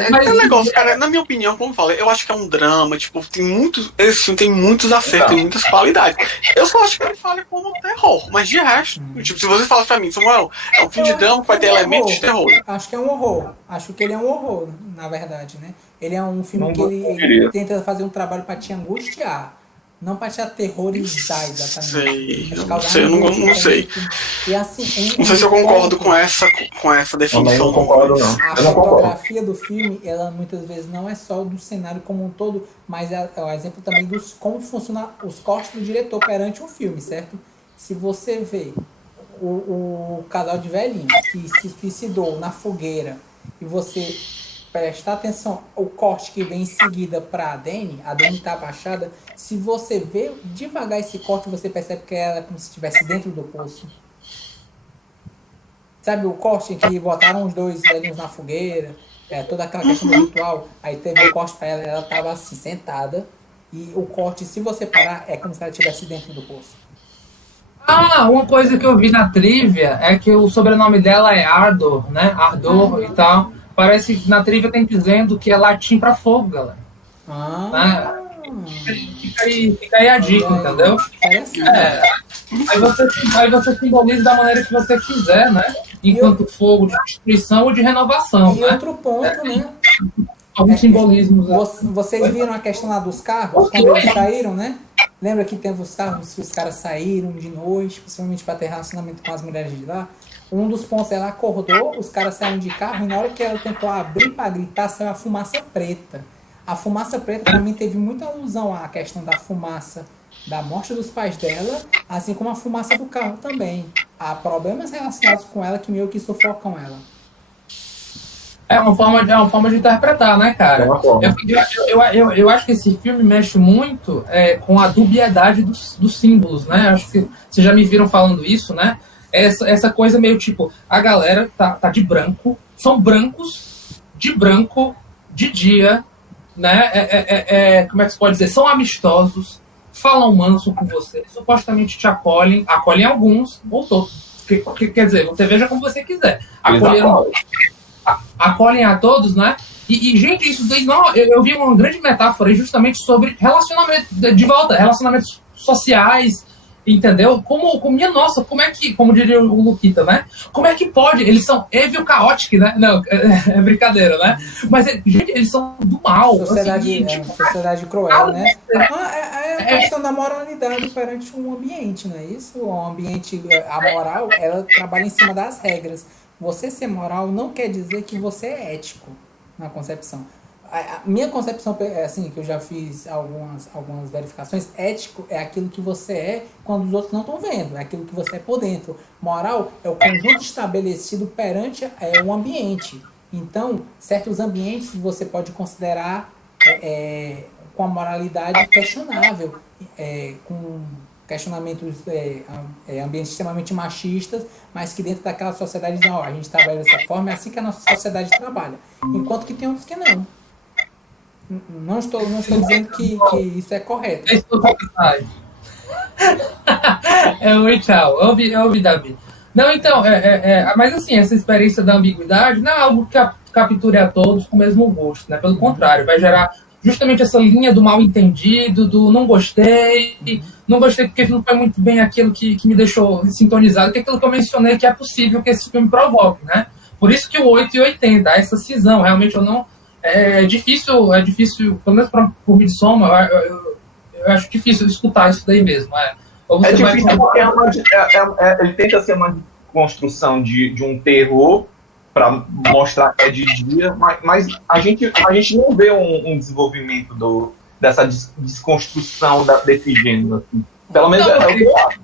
mas é um negócio, cara, na minha opinião, como eu falei, eu acho que é um drama, tipo, esse filme tem muitos acertos, tem muitas qualidades. Eu só acho que ele fala como terror, mas de resto, tipo, se você falar pra mim, Samuel, é um filme de drama que vai ter elementos de terror. Acho que é um horror. Acho que ele é um horror, na verdade, né? Ele é um filme que ele tenta fazer um trabalho pra te angustiar. Não para te aterrorizar exatamente. Eu não sei. E assim, não sei se eu concordo com essa definição. Eu não concordo, não. A fotografia do filme, ela muitas vezes não é só do cenário como um todo, mas é o exemplo também dos como funcionam os cortes do diretor perante um filme, certo? Se você vê o casal de velhinhos que se suicidou na fogueira e você prestar atenção o corte que vem em seguida para a Dani tá abaixada. Se você vê devagar esse corte, você percebe que ela é como se estivesse dentro do poço. Sabe o corte em que botaram os dois velhinhos na fogueira, toda aquela questão do ritual, aí teve um corte para ela estava assim, sentada, e o corte, se você parar, é como se ela estivesse dentro do poço. Uma coisa que eu vi na trivia é que o sobrenome dela é Ardor, né? Ardor e tal. Parece que na trivia tem dizendo que é latim para fogo, galera. Fica aí a dica, entendeu? Aí você simboliza da maneira que você quiser, né? Enquanto fogo de destruição ou de renovação. E outro ponto, né? alguns simbolismos. Vocês viram a questão lá dos carros, quando eles saíram, né? Lembra que teve os carros que os caras saíram de noite, principalmente para ter relacionamento com as mulheres de lá? Um dos pontos, ela acordou, os caras saíram de carro, e na hora que ela tentou abrir para gritar, saiu a fumaça preta. A fumaça preta, para mim, teve muita alusão à questão da fumaça da morte dos pais dela, assim como a fumaça do carro também. Há problemas relacionados com ela que meio que sufocam ela. É uma forma de interpretar, né, cara? Eu acho que esse filme mexe muito com a dubiedade dos símbolos, né? Acho que vocês já me viram falando isso, né? Essa coisa meio tipo, a galera tá de branco, são brancos, de branco, de dia, né? Como é que se pode dizer? São amistosos, falam manso com você, supostamente te acolhem alguns, ou todos. Quer dizer, você veja como você quiser. Acolhem a todos, né? E gente, isso daí, não, eu vi uma grande metáfora aí justamente sobre relacionamento, de volta, relacionamentos sociais, entendeu? Minha nossa, como é que, como diria o Luquita, né? Como é que pode? Eles são evil caótico, né? Não, é brincadeira, né? Mas, gente, eles são do mal. Sociedade, assim, sociedade cruel, né? É a questão da moralidade perante um ambiente, não é isso? O ambiente, a moral, ela trabalha em cima das regras. Você ser moral não quer dizer que você é ético na concepção. A minha concepção, assim, que eu já fiz algumas verificações, ético é aquilo que você é quando os outros não estão vendo, é aquilo que você é por dentro. Moral é o conjunto estabelecido perante um ambiente. Então, certos ambientes você pode considerar com a moralidade questionável, com questionamentos, ambientes extremamente machistas, mas que dentro daquela sociedade não, a gente trabalha dessa forma, é assim que a nossa sociedade trabalha. Enquanto que tem outros que não. Não estou dizendo que isso é correto. Oi, tchau. Eu ouvi, Davi. Não, então, mas assim, essa experiência da ambiguidade não é algo que capture a todos com o mesmo gosto, né? Pelo contrário, vai gerar justamente essa linha do mal entendido, do não gostei porque não foi muito bem aquilo que me deixou sintonizado, que é aquilo que eu mencionei que é possível que esse filme provoque, né? Por isso que o 880, essa cisão, realmente eu não... É difícil, pelo menos por Midsommar, eu acho difícil escutar isso daí mesmo. É difícil porque ele tenta ser uma construção de um terror para mostrar que é de dia, mas a gente não vê um desenvolvimento dessa desconstrução desse gênero. Assim. Pelo menos é o que eu acho.